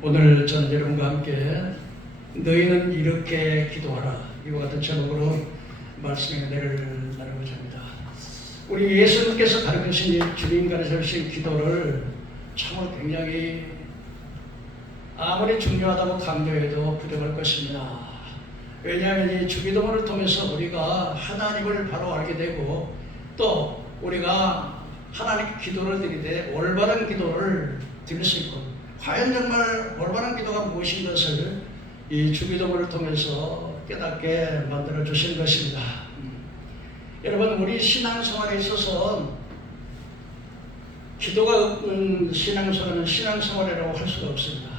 오늘 저는 여러분과 함께 너희는 이렇게 기도하라 이와 같은 제목으로 말씀의 은혜를 나누고자 합니다. 우리 예수님께서 가르치신 주님 가르치신 기도를 참으로 굉장히 아무리 중요하다고 강조해도 부족할 것입니다. 왜냐하면 이 주기도문을 통해서 우리가 하나님을 바로 알게 되고 또 우리가 하나님께 기도를 드리되 올바른 기도를 드릴 수 있고 과연 정말 올바른 기도가 무엇인 것을 이 주기도문을 통해서 깨닫게 만들어 주신 것입니다. 여러분, 우리 신앙생활에 있어서 기도가 없는 신앙생활은 신앙생활이라고 할 수가 없습니다.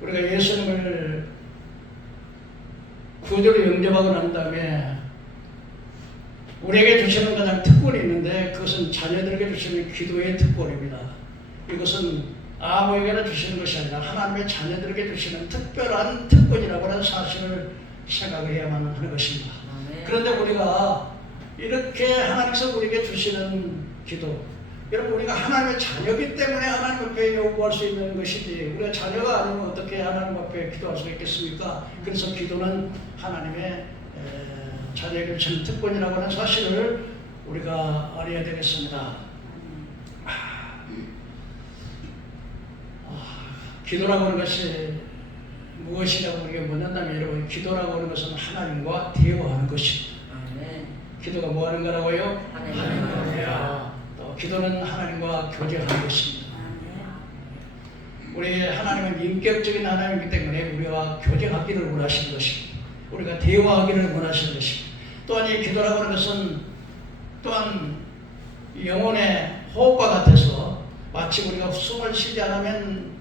우리가 예수님을 구주로 영접하고 난 다음에 우리에게 주시는 가장 특권이 있는데 그것은 자녀들에게 주시는 기도의 특권입니다. 이것은 아무에게나 주시는 것이 아니라 하나님의 자녀들에게 주시는 특별한 특권이라고 하는 사실을 생각해야만 하는 것입니다. 그런데 우리가 이렇게 하나님께서 우리에게 주시는 기도, 여러분 우리가 하나님의 자녀이기 때문에 하나님 앞에 요구할 수 있는 것이지 우리가 자녀가 아니면 어떻게 하나님 앞에 기도할 수 있겠습니까? 그래서 기도는 하나님의 자녀에게 주시는 특권이라고 하는 사실을 우리가 알아야 되겠습니다. 기도라고 하는 것이 무엇이라고 우리가 묻는다면 여러분, 기도라고 하는 것은 하나님과 대화하는 것입니다. 기도가 뭐 하는 거라고요? 하나님과 대화. 또 기도는 하나님과 교제하는 것입니다. 우리 하나님은 인격적인 하나님이기 때문에 우리와 교제하기를 원하시는 것입니다. 우리가 대화하기를 원하시는 것입니다. 또한 이 기도라고 하는 것은 또한 영혼의 호흡과 같아서 마치 우리가 숨을 쉬지 않으면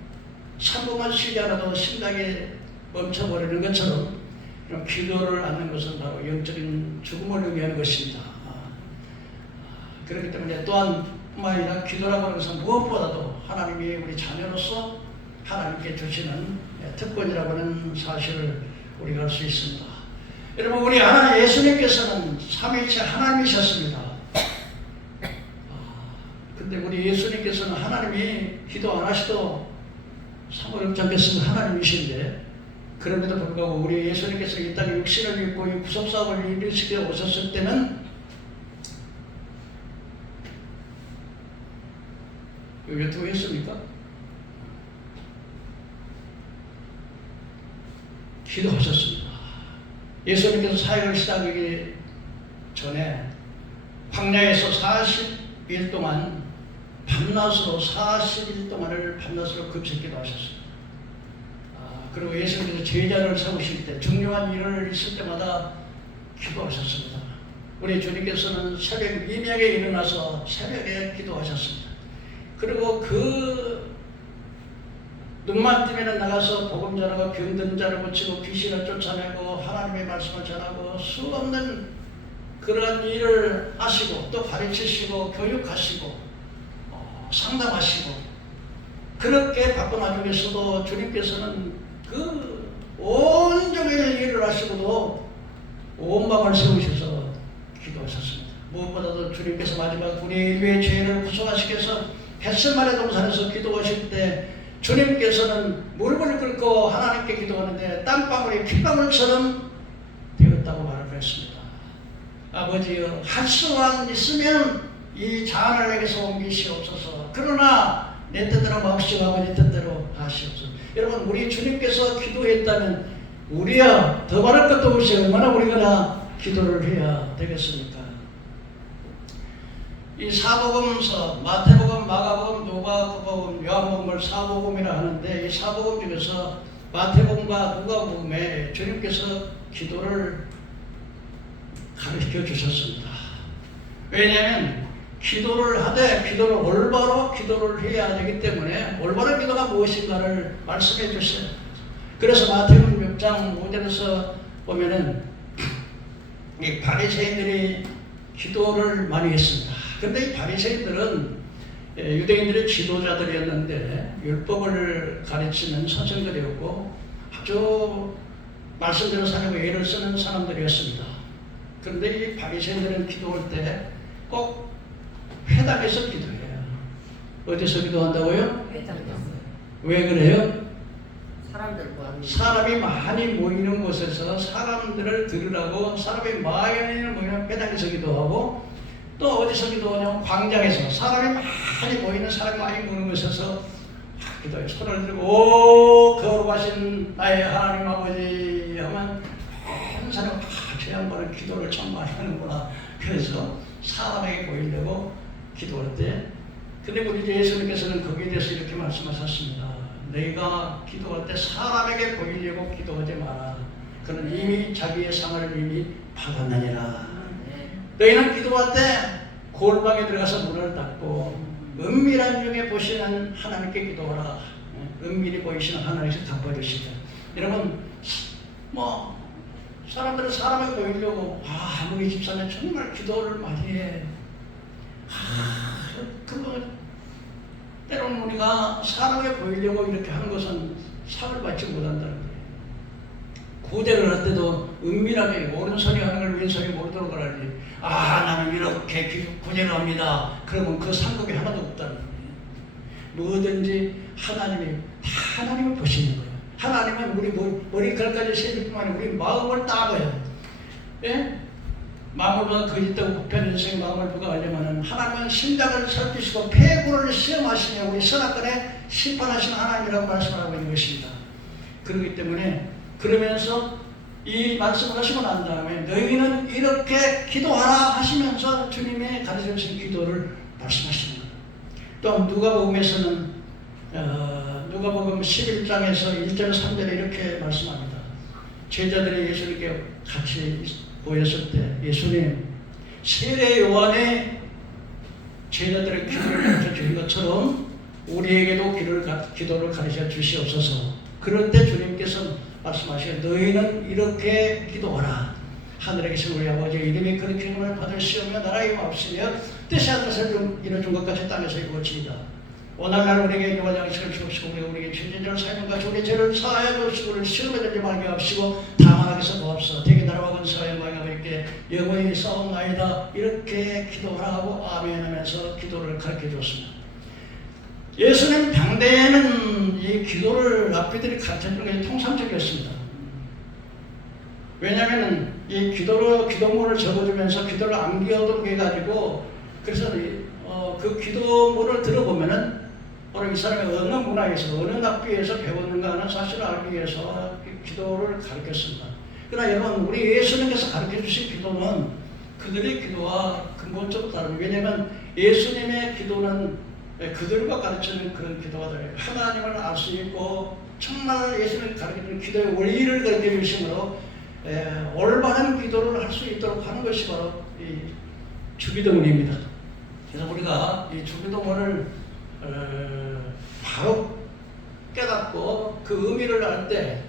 3분만 쉬지 않아도 심장이 멈춰버리는 것처럼 기도를 않는 것은 바로 영적인 죽음을 의미하는 것입니다. 그렇기 때문에 또한 뿐만 아니라 기도라고 하는 것은 무엇보다도 하나님이 우리 자녀로서 하나님께 주시는 특권이라고 하는 사실을 우리가 알 수 있습니다. 여러분, 우리 하나님 예수님께서는 삼위일체 하나님이셨습니다. 근데 우리 예수님께서는 하나님이 기도 안 하시도 상관없지 않겠습니까? 하나님이신데 그럼에도 불구하고 우리 예수님께서 이 땅에 육신을 입고 이 구속사업을 이루시게 오셨을 때는 왜 어떻게 했습니까? 기도하셨습니다. 예수님께서 사역을 시작하기 전에 광야에서 40일 동안 밤낮으로 40일 동안을 밤낮으로 금식기도 하셨습니다. 그리고 예수님께서 제자를 세우실 때 중요한 일을 있을 때마다 기도하셨습니다. 우리 주님께서는 새벽 미명에 일어나서 새벽에 기도하셨습니다. 그리고 그 눈만 뜨면 나가서 복음 전하고 병든 자를 고치고 귀신을 쫓아내고 하나님의 말씀을 전하고 수없는 그러한 일을 하시고 또 가르치시고 교육하시고 상담하시고 그렇게 바쁜 와중에서도 주님께서는 그 온종일 일을 하시고도 온 밤을 세우셔서 기도하셨습니다. 무엇보다도 주님께서 마지막 우리 인류의 죄를 구속하시기 위해서 겟세마네 동산에서 기도하실 때 주님께서는 무릎을 꿇고 하나님께 기도하는데 땀방울이 핏방울처럼 되었다고 말을 했습니다. 아버지여, 할 수만 있으면 이 잔을 내게서 옮기시옵소서. 그러나 내 뜻대로 마옵시고 아버지 뜻대로 하시옵소서. 여러분, 우리 주님께서 기도했다면 우리야 더 바랄 것도 없이 얼마나 우리가 기도를 해야 되겠습니까? 이 사복음서 마태복음, 마가복음, 누가복음, 요한복음을 사복음이라 하는데 이 사복음 중에서 마태복음과 누가복음에 주님께서 기도를 가르쳐 주셨습니다. 왜냐하면 기도를 하되 기도를 올바로 기도를 해야 되기 때문에 올바른 기도가 무엇인가를 말씀해 주세요. 그래서 마태복음 6장 5절에서 보면은 이 바리새인들이 기도를 많이 했습니다. 그런데 이 바리새인들은 유대인들의 지도자들이었는데 율법을 가르치는 선생들이었고 아주 말씀대로 살려고 애를 쓰는 사람들이었습니다. 그런데 이 바리새인들은 기도할 때 꼭 회당에서 기도해요. 어디서 기도한다고요? 왜 그래요? 사람들 사람이 많이 모이는 곳에서 사람들을 들으라고 사람이 많이 모이는 배당에 서기도 하고 또 어디서 기도하냐면 광장에서 사람이 많이 모이는 사람이 많이 모이는 곳에서 기도해 손을 들고 오 거룩하신 나의 하나님 아버지 하면 한 사람은 저 양반은 기도를 참 많이 하는구나. 그래서 사람에게 보이려고 기도할 때 근데 우리 예수님께서는 거기에 대해서 이렇게 말씀하셨습니다. 너희가 기도할 때 사람에게 보이려고 기도하지 마라. 그는 이미 자기의 상을 이미 받았느니라. 너희는 기도할 때 골방에 들어가서 문을 닫고 은밀한 중에 보시는 하나님께 기도하라. 은밀히 보이시는 하나님께서 답해주시죠. 여러분 사람들은 사람에게 보이려고 아무리 집사는 정말 기도를 많이 해. 그거 때로는 우리가 사람에게 보이려고 이렇게 하는 것은 상을 받지 못한다는 거예요. 구제를 할 때도 은밀하게 오른손이 하는 걸 왼손이 모르도록 하라니 나는 이렇게 구제를 합니다. 그러면 그 상급이 하나도 없다는 거예요. 뭐든지 하나님을 보시는 거예요. 하나님은 우리 머리칼까지 세줄 뿐만 아니라 우리 마음을 따봐요. 예? 마음을 거짓되고 부패한 인생의 마음을 누가 알려면은 하나님은 심장을 살피시고 폐부를 시험하시며 우리 선악간에 심판하시는 하나님이라고 말씀하고 있는 것입니다. 그렇기 때문에 그러면서 이 말씀을 하시고 난 다음에 너희는 이렇게 기도하라 하시면서 주님의 가르쳐주신 기도를 말씀하시는 거예요. 또 누가복음에서는 누가복음 11장에서 1절 3절에 이렇게 말씀합니다. 제자들이 예수님께 같이 모였을 때 예수님 세례 요한의 제자들의 기도를 가르쳐 주신 것처럼 우리에게도 기도를 가르쳐 주시옵소서. 그럴 때 주님께서 말씀하시고 너희는 이렇게 기도하라. 하늘에 계신 우리 아버지 이름이 그렇게 힘을 받으시오며 나라의 없으며 뜻이 하늘에서 이루어진 것 같이 땅에서 이루어지이다. 오늘날 우리에게 요한 양식을 주옵시고 우리에게 죄진들을 사하는 같이 우리 죄를 사하여 주시고 우리를 시험에 들지 말게 하시고 다만 하게서 도옵소서. 대개 나라와 권세와 영광이 아버지께 영원히 싸움나이다. 이렇게 기도하라고 아멘 하면서 기도를 가르쳐 주었습니다. 예수님 당대에는 이 기도를 랍비들이 가르쳐주는 것이 통상적이었습니다. 왜냐하면 이 기도문을 적어주면서 기도를 암기하도록 해가지고 그래서 그 기도문을 들어보면은 바로 이 사람의 어느 문화에서 어느 납비에서 배웠는가 하는 사실을 알기 위해서 기도를 가르쳤습니다. 그러나 여러분 우리 예수님께서 가르쳐 주신 기도는 그들의 기도와 근본적으로 다릅니다. 왜냐하면 예수님의 기도는 그들과 가르치는 그런 기도가 돼요. 하나님을 알 수 있고 정말 예수님이 가르치는 기도의 원리를 가르쳐 주심으로 올바른 기도를 할 수 있도록 하는 것이 바로 이 주기도문입니다. 그래서 우리가 이 주기도문을 바로 깨닫고 그 의미를 알 때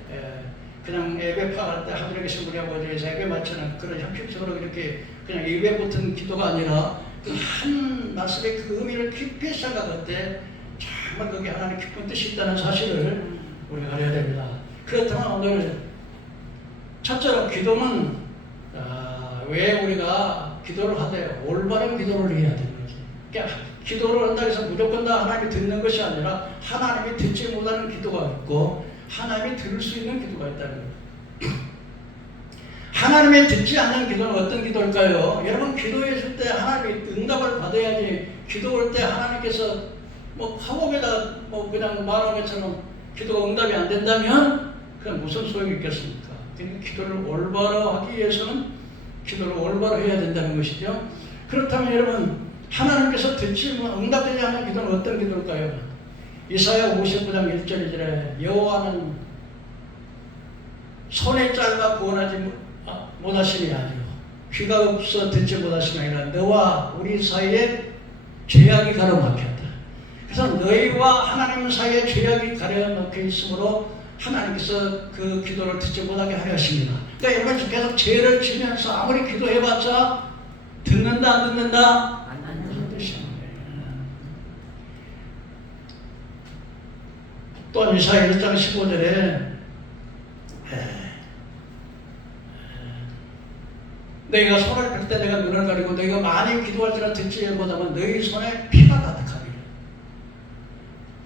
그냥 예배 파할 때 하늘에 계신 우리 아버지에서 예배 맞추는 그런 형식적으로 이렇게 그냥 예배 붙은 기도가 아니라 그 한 말씀의 그 의미를 깊이 생각할 때 정말 거기에 하나님 깊은 뜻이 있다는 사실을 우리가 알아야 됩니다. 그렇다면 오늘 첫째로 기도는 왜 우리가 기도를 하되 올바른 기도를 해야 되는 거지. 그러니까 기도를 한다고 해서 무조건 다 하나님이 듣는 것이 아니라 하나님이 듣지 못하는 기도가 있고 하나님이 들을 수 있는 기도가 있다는 거예요. 하나님이 듣지 않는 기도는 어떤 기도일까요? 여러분 기도했을 때 하나님이 응답을 받아야지 기도할 때 하나님께서 화목에다 그냥 말한 것처럼 기도가 응답이 안 된다면 그냥 무슨 소용이 있겠습니까? 그러니까 기도를 올바로 하기 위해서는 기도를 올바로 해야 된다는 것이죠. 그렇다면 여러분 하나님께서 응답되지 않는 기도는 어떤 기도일까요? 이사야 59장 1절 2절에 여호와는 손에 짧아 구원하지 못하심이 아니요 귀가 없어 듣지 못하심이 아니라 너와 우리 사이에 죄악이 가로막혔다. 그래서 너희와 하나님 사이에 죄악이 가로막혀 있으므로 하나님께서 그 기도를 듣지 못하게 하려 하십니다. 그러니까 여러분 계속 죄를 지면서 아무리 기도해봤자 듣는다 안 듣는다? 안 듣습니다. 또 이사야 1장 15절에 너희가 손을 펼 때 내가 눈을 가리고 너희가 많이 기도할지라 듣지 못하면 너희 손에 피가 가득하리라.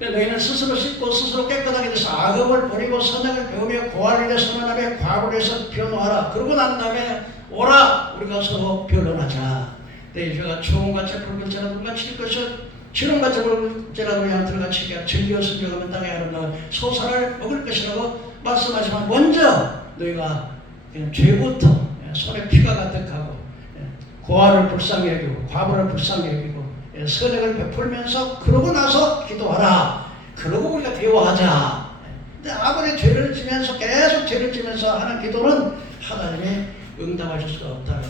너희는 스스로 씻고 스스로 깨끗하게 돼서 악업을 버리고 선악을 배우며 고아를 위해 선언하며 과부를 위해서 변호하라. 그러고 난 다음에 오라 우리가 서로 변론하자. 내 죄가 초원같이 붉은지라도 누가 칠 것이요 지름같이 붉은지라도 양털같이 치게 즐겨서 먹으면 땅에 아름다운 소산을 먹을 것이라고 말씀하시면 먼저 너희가 그냥 죄부터 손에 피가 가득하고 고아를 불쌍히 여기고 과부를 불쌍히 여기고 선행을 베풀면서 그러고 나서 기도하라. 그러고 우리가 대화하자. 근데 아무리 죄를 지면서 계속 죄를 지면서 하는 기도는 하나님이 응답하실 수가 없다.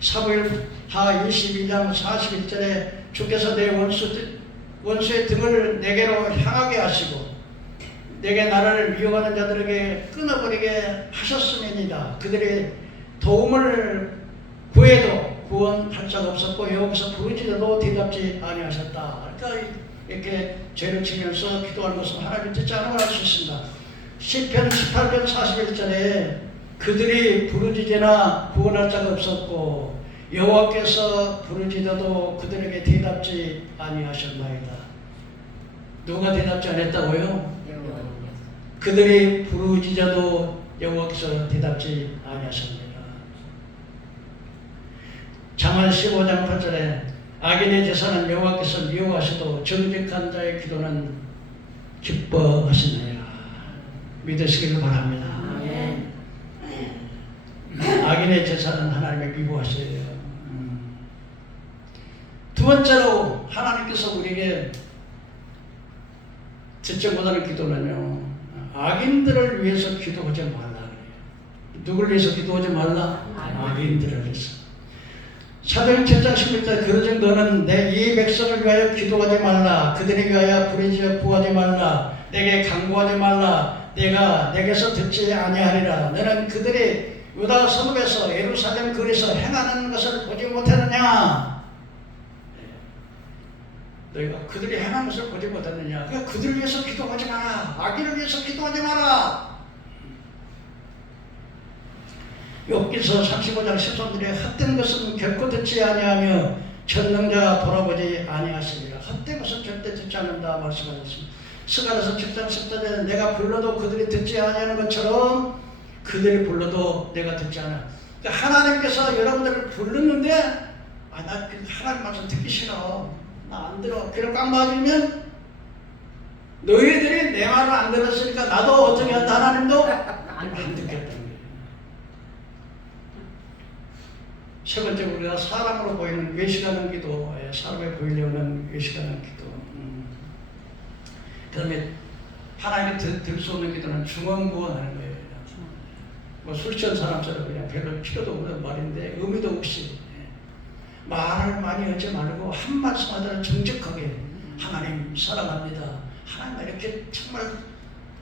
사무엘하 22장 41절에 주께서 내 원수의 등을 내게로 향하게 하시고 내게 나라를 미워하는 자들에게 끊어버리게 하셨음이니이다. 그들이 도움을 구해도 구원할 자가 없었고 여호와께서 부르짖어도 대답지 아니하셨다. 그러니까 이렇게 죄를 지면서 기도하는 것은 하나님이 듣지 않은 걸 알 수 있습니다. 시편 18편 41절에 그들이 부르짖으나 구원할 자가 없었고 여호와께서 부르짖어도 그들에게 대답지 아니하셨나이다. 누가 대답지 않았다고요? 그들이 부르짖어도 여호와께서 대답지 아니하셨나이다. 잠언 15장 8절에 악인의 제사는 여호와께서 미워하시도 정직한 자의 기도는 기뻐하시느니라. 믿으시기를 바랍니다. 악인의 제사는 하나님의 미워하셔요. 두 번째로 하나님께서 우리에게 듣지 못하는 기도는요, 악인들을 위해서 기도하지 말라 그래요. 누구를 위해서 기도하지 말라? 악인들을 위해서. 사도행 7장 11절 그러즉 너는 내 이 백성을 위하여 기도하지 말라. 그들을 위하여 부르짖어 구하지 말라. 내게 간구하지 말라. 내가 내게서 듣지 아니하리라. 너는 그들이 유다 성읍에서 예루살렘 거리에서 행하는 것을 보지 못했느냐? 너희가 그들이 행하는 것을 보지 못했느냐? 그러니까 그들을 위해서 기도하지 마라. 악인을 위해서 기도하지 마라. 욥기서 35장 13절에 헛된 것은 결코 듣지 아니하며 전능자가 돌아보지 아니하시리라. 헛된 것은 절대 듣지 않는다 말씀하셨습니다. 스가랴서 7장 10절에 내가 불러도 그들이 듣지 아니하는 것처럼 그들이 불러도 내가 듣지 않아. 그러니까 하나님께서 여러분들을 부르는데 나 하나님 말씀 듣기 싫어. 나 안 들어. 귀를 꽉 막으면 너희들이 내 말을 안 들었으니까 나도 어떻게 한다. 하나님도 안 듣겠다는 거예요. 세 번째 우리가 사람으로 보이는 외식하는 기도, 사람에 보이려는 외식하는 기도. 그 다음에 하나님이 들 수 없는 기도는 중언부언하는 거예요. 뭐 술 취한 사람처럼 그냥 별로 필요도 없는 말인데 의미도 없이 말을 많이 하지 말고 한 말씀 하더라도 정직하게 하나님 사랑합니다. 하나님 이렇게 정말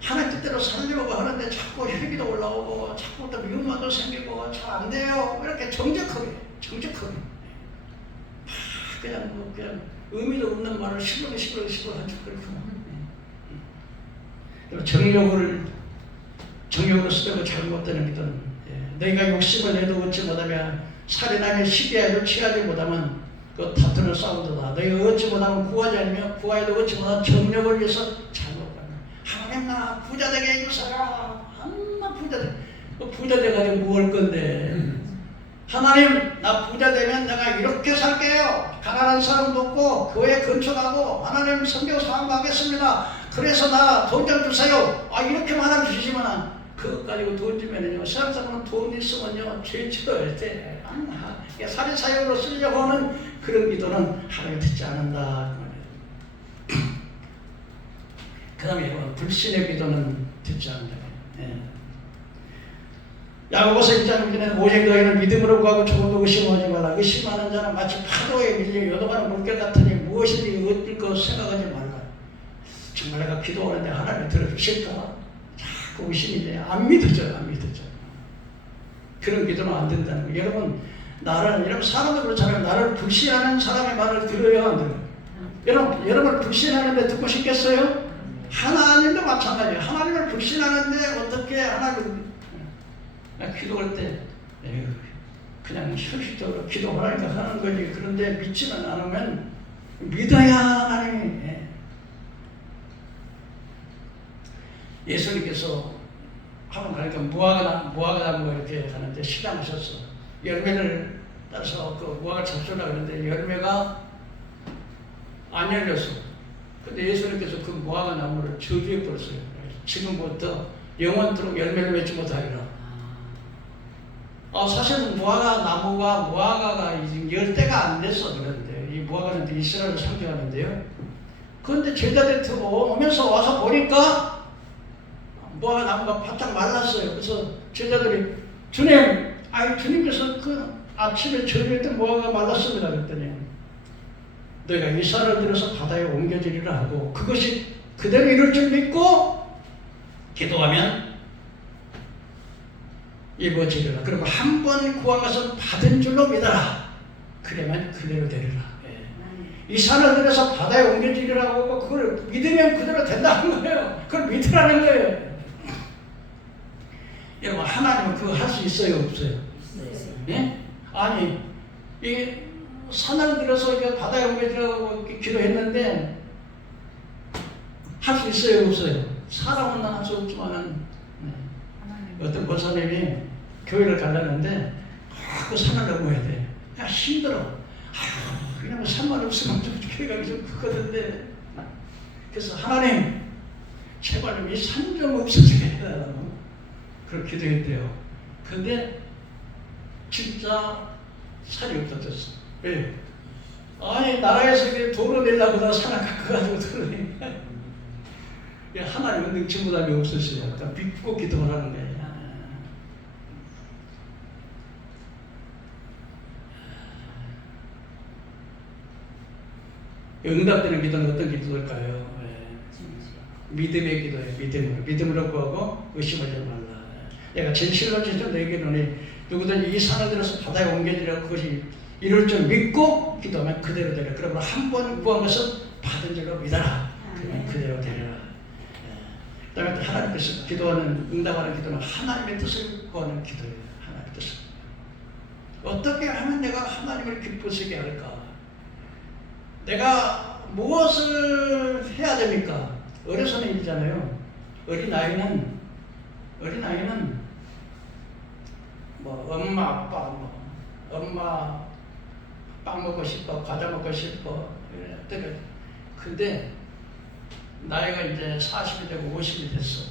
하나님 뜻대로 살려고 하는데 자꾸 혈기도 올라오고 자꾸 또 미움도 생기고 잘 안 돼요. 이렇게 정직하게 그냥 의미도 없는 말을 시끄럽게 하죠. 정욕으로 쓰려고 잘못되는 기도는 너희가 욕심을 내도 얻지 못하면 살인하며 시기하여도 취하지 못하면 그 다투는 싸움도다. 너희가 얻지 못하면 구하지 않으며 구하여도 얻지 못하면 정욕을 위해서 잘못하면 하나님 나 부자 되게 해주세요. 나 부자 돼가지고 뭐 할 건데 하나님 나 부자 되면 내가 이렇게 살게요. 가난한 사람도 없고 교회 건축하고 하나님 선교 사업하겠습니다. 그래서 나 돈 좀 주세요. 이렇게 말하면 주시면 그것 가지고 돈 주면요. 사람은 돈 있으면요. 죄 지어야 돼. 사리사욕으로 쓰려고 하는 그런 기도는 하나님 듣지 않는다. 그 다음에 불신의 기도는 듣지 않는다. 야고보서 1장 6절에 오직 너희는 믿음으로 구하고 조금도 의심하지 말라. 의심하는 자는 마치 파도에 밀려 요동하는 물결 같으니 무엇인지 얻을 거 생각하지 말라. 정말 내가 기도하는데 하나님이 들어주실까? 자꾸 의심이 돼. 안 믿어져요. 그런 기도는 안 된다는 거예요. 여러분 사람도 그렇잖아요. 나를 불신하는 사람의 말을 들어야 안 들어요. 여러분을 불신하는데 듣고 싶겠어요? 하나님도 마찬가지예요. 하나님을 불신하는데 어떻게 하나님 기도할 때 그냥 현실적으로 기도하라니까 하는 거지. 그런데 믿지는 않으면 믿어야 하나님이 예수님께서 한번 가니까 무화과 나무가 이렇게 가는데 시장하셨어. 열매를 따서 그 무화과 잡수려고 하는데 열매가 안 열렸어. 근데 예수님께서 그 무화과 나무를 저주해 버렸어요. 지금부터 영원토록 열매를 맺지 못하리라. 사실은 무화과가 이제 열 때가 안 됐어. 그런데 이 무화과는 이스라엘을 상징하는데요. 그런데 제자들이 오면서 와서 보니까 무화과 나무가 바짝 말랐어요. 그래서 제자들이 주님, 주님께서 그 아침에 저주했던 무화과가 말랐습니다. 그랬더니 너희가 이 산을 들어서 바다에 옮겨지리라 하고 그것이 그대로 이룰 줄 믿고 기도하면 이루어지리라. 그리고 한 번 구한 것은 받은 줄로 믿어라. 그러면 그대로 되리라. 이 산을 들어서 바다에 옮겨지리라고 하고 그걸 믿으면 그대로 된다는 거예요. 그걸 믿으라는 거예요. 여러분, 하나님은 그거 할 수 있어요, 없어요? 네? 아니, 이 산을 들어서 이제 바다에 옮겨지라고 기도했는데 할 수 있어요, 없어요? 사람은 할 수 없지만은 어떤 권사님이 교회를 가려는데 그 산을 넘어야 돼. 야, 힘들어. 그냥 산만 없으면 좀 교회 가기 좀 그거던데. 그래서 하나님, 제발 이 산 좀 없어지게 해달라고 그렇게 기도했대요. 근데 진짜 산이 없어졌어. 왜? 아니, 나라에서 도로 내려고 나 산을 갖고 가지고 도로 하나님은 능치보답이 없으시죠. 그러니까 믿고 기도하라는 거예요. 응답되는 기도는 어떤 기도일까요? 믿음의 기도예요. 믿음으로 구하고 의심하지 말라. 내가 진실로 너에게는 누구든 이 산을 들어서 바다에 옮겨지려 그것이 이룰 줄 믿고 기도하면 그대로 되라. 그러면 한 번 구한 것은 받은 줄로 믿어라. 그러면 그대로 되리라. 그다음에 하나님께서 기도하는 응답하는 기도는 하나님의 뜻을 구하는 기도예요. 하나님의 뜻을. 어떻게 하면 내가 하나님을 기쁘시게 할까? 내가 무엇을 해야 됩니까? 어려서는 일이잖아요. 어린아이는 엄마, 아빠, 엄마 빵 먹고 싶어, 과자 먹고 싶어. 근데 나이가 이제 40이 되고 50이 됐어.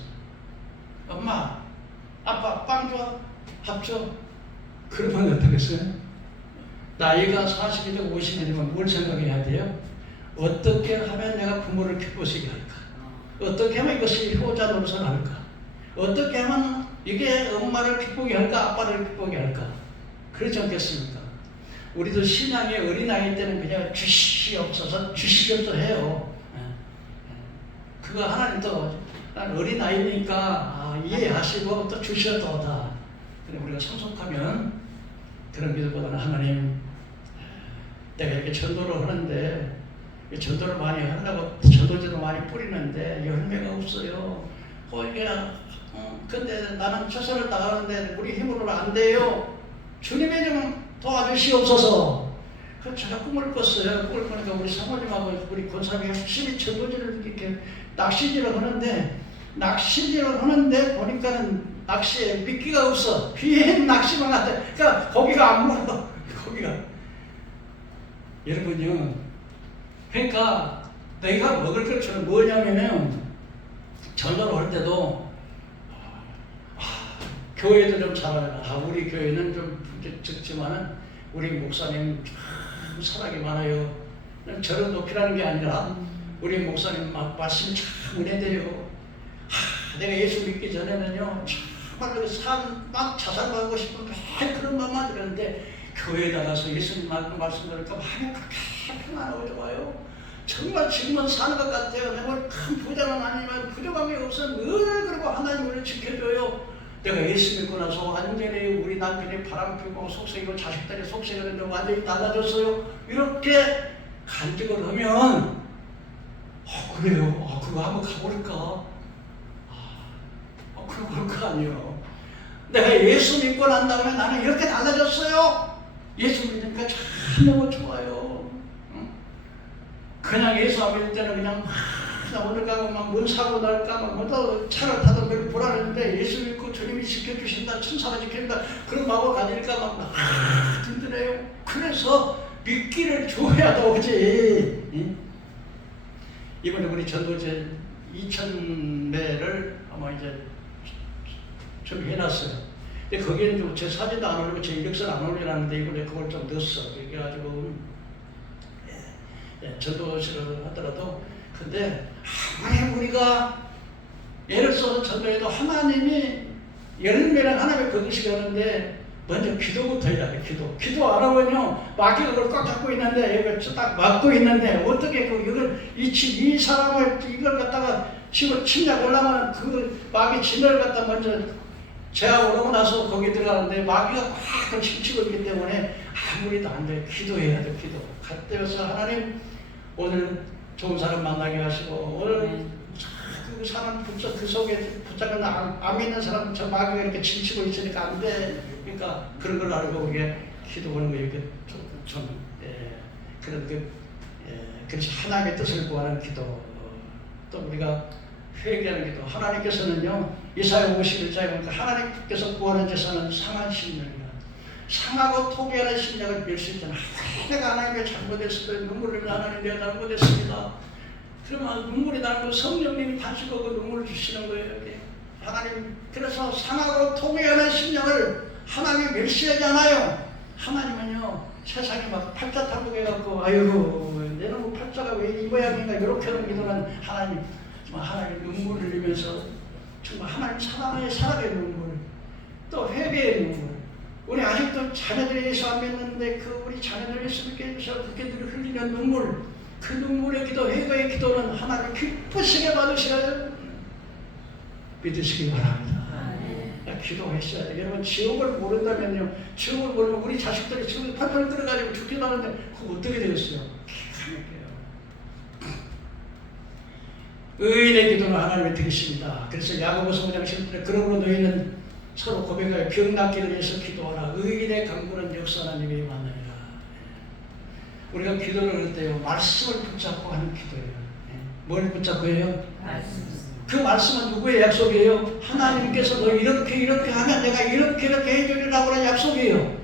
엄마, 아빠 빵 줘, 밥 줘. 그러면 어떻겠어요? 나이가 40이 되고 50이 되면 뭘 생각해야 돼요? 어떻게 하면 내가 부모를 기쁘시게 할까? 어떻게 하면 이것이 효자 노릇을 할까? 어떻게 하면 이게 엄마를 기쁘게 할까? 아빠를 기쁘게 할까? 그렇지 않겠습니까? 우리도 신앙의 어린아이 때는 그냥 주시옵소서 해요. 그거 하나님도 어린아이니까 이해하시고 또 주셔도다. 근데 우리가 참석하면 그런 기도보다는 하나님, 내가 이렇게 전도를 하는데 전도를 많이 하려고 전도제도 많이 뿌리는데 열매가 없어요. 근데 나는 최선을 다하는데 우리 힘으로는 안 돼요. 주님이 좀 도와주시옵소서. 그래서 제가 꿈을 꿨어요. 꿈을 꾸니까 우리 사모님하고 우리 권사님이 열심히 전도제를 이렇게 낚시질을 하는데 보니까는 낚시에 미끼가 없어. 비행 낚시만 하대. 그러니까 고기가 안 물어. 고기가. 여러분요. 그러니까 내가 먹을 것처럼 뭐냐면은 전도를 할 때도 교회도 좀 잘하잖아. 우리 교회는 좀 적지만은 우리 목사님 참 사랑이 많아요. 저를 높이라는 게 아니라 우리 목사님 말씀이 참 은혜돼요. 내가 예수 믿기 전에는요 정말로 막 자살하고 싶은 그런 마음만 들었는데 교회에 나가서 예수님 말씀 들으니까 마음이 그렇게 평안하고 좋아요. 정말 지금은 사는 것 같아요. 내가 큰 부자는 아니지만 부족함이 없어 늘 그러고 하나님 우리를 지켜줘요. 내가 예수 믿고 나서 완전히 우리 남편이 바람 피고 속썩이고 자식들이 속썩이는데 완전히 달라졌어요. 이렇게 간증을 하면 그래요. 그거 한번 가볼까? 그럴 거 아니에요. 내가 예수 믿고 난 다음에 나는 이렇게 달라졌어요. 예수 믿으니까 참 너무 좋아요. 그냥 예수 안 믿을 때는 그냥 나 오늘 가면 막뭔 사고 날까 막뭐 차를 타도 늘 불안했는데 예수 믿고 주님이 지켜주신다, 천사가 지켜준다, 그런 마음을 가지니까 막 든든해요. 그래서 믿기를 줘야 나오지. 이번에 우리 전도제 2,000배를 아마 이제 좀 해놨어요. 근데 거기에는 좀 제 사진도 안 올리고 제 이력서를 안 올리라는데 이번에 그걸 좀 넣었어. 그래가지고 전도실을 하더라도, 근데 만약 우리가 예를 들어서 전도해도 하나님이 열매는 하나님의 거두시게 하는데 먼저 기도부터 해야 돼. 기도 안 하면요, 마귀가 그걸 꽉 잡고 있는데, 이걸 딱 막고 있는데, 어떻게 이 사람을 이걸 갖다가 침략하려면 그 마귀 진을 갖다 먼저 제압을 하고 나서 거기 들어가는데, 마귀가 꽉 침치고 있기 때문에 아무리도 안 돼. 기도해야 돼. 기도. 갓되어서 하나님 오늘 좋은 사람 만나게 하시고, 오늘 그 사람 그 속에 붙잡은 안 믿는 사람 저 마귀가 이렇게 침치고 있으니까 안 돼. 그러니까 그런 걸 알고 우리가 기도하는 거 이렇게 그런 그래서 하나님의 뜻을 구하는 기도, 또 우리가 회개하는 기도. 하나님께서는요, 이사야 51장에 보니까 하나님께서 구하는 제사는 상한 심령이라. 상하고 토기하는 심령을 멸시했잖아. 내가 하나님의 잘못했을 때 눈물을 흘리면 하나님 내가 잘못했습니다. 그러면 눈물이 나는 거 성령님이 다시고 그 눈물을 주시는 거예요. 이렇게. 하나님, 그래서 상하고 토기하는 심령을 하나님이 멸시하잖아요. 하나님은요, 세상에 막 팔자 타국해갖고 아이고 내 놈의 팔자가 왜 이 모양인가 이렇게 넘기더만 하나님 눈물을 흘리면서 정말 하나님 사랑의 사랑의 눈물, 또 회개의 눈물. 우리 아직도 자녀들이 예수 안 믿는데 그 우리 자녀들 예수 믿게 해주셔서 그렇게 늘 흘리는 눈물, 그 눈물의 기도, 회개의 기도는 하나님 기쁘시게 받으시라요. 믿으시기 바랍니다. 기도하셔야 돼요. 여러분, 지옥을 모른다면요, 지옥을 모르면 우리 자식들이 지옥에 팔팔 끓어가지고 죽기도 하는데 그거 어떻게 되겠어요? 의인의 기도는 하나님의 들으십니다. 그래서 야고보서 5장 10절에 그러므로 너희는 서로 고백하여 병 낫기를 위해서 기도하라. 의인의 강구는 역사하는 힘이 많으리라. 우리가 기도를 할 때요, 말씀을 붙잡고 하는 기도예요. 뭘 붙잡고 해요? 그 말씀은 누구의 약속이에요? 하나님께서 너 이렇게 하면 내가 이렇게 해주리라고 하는 약속이에요.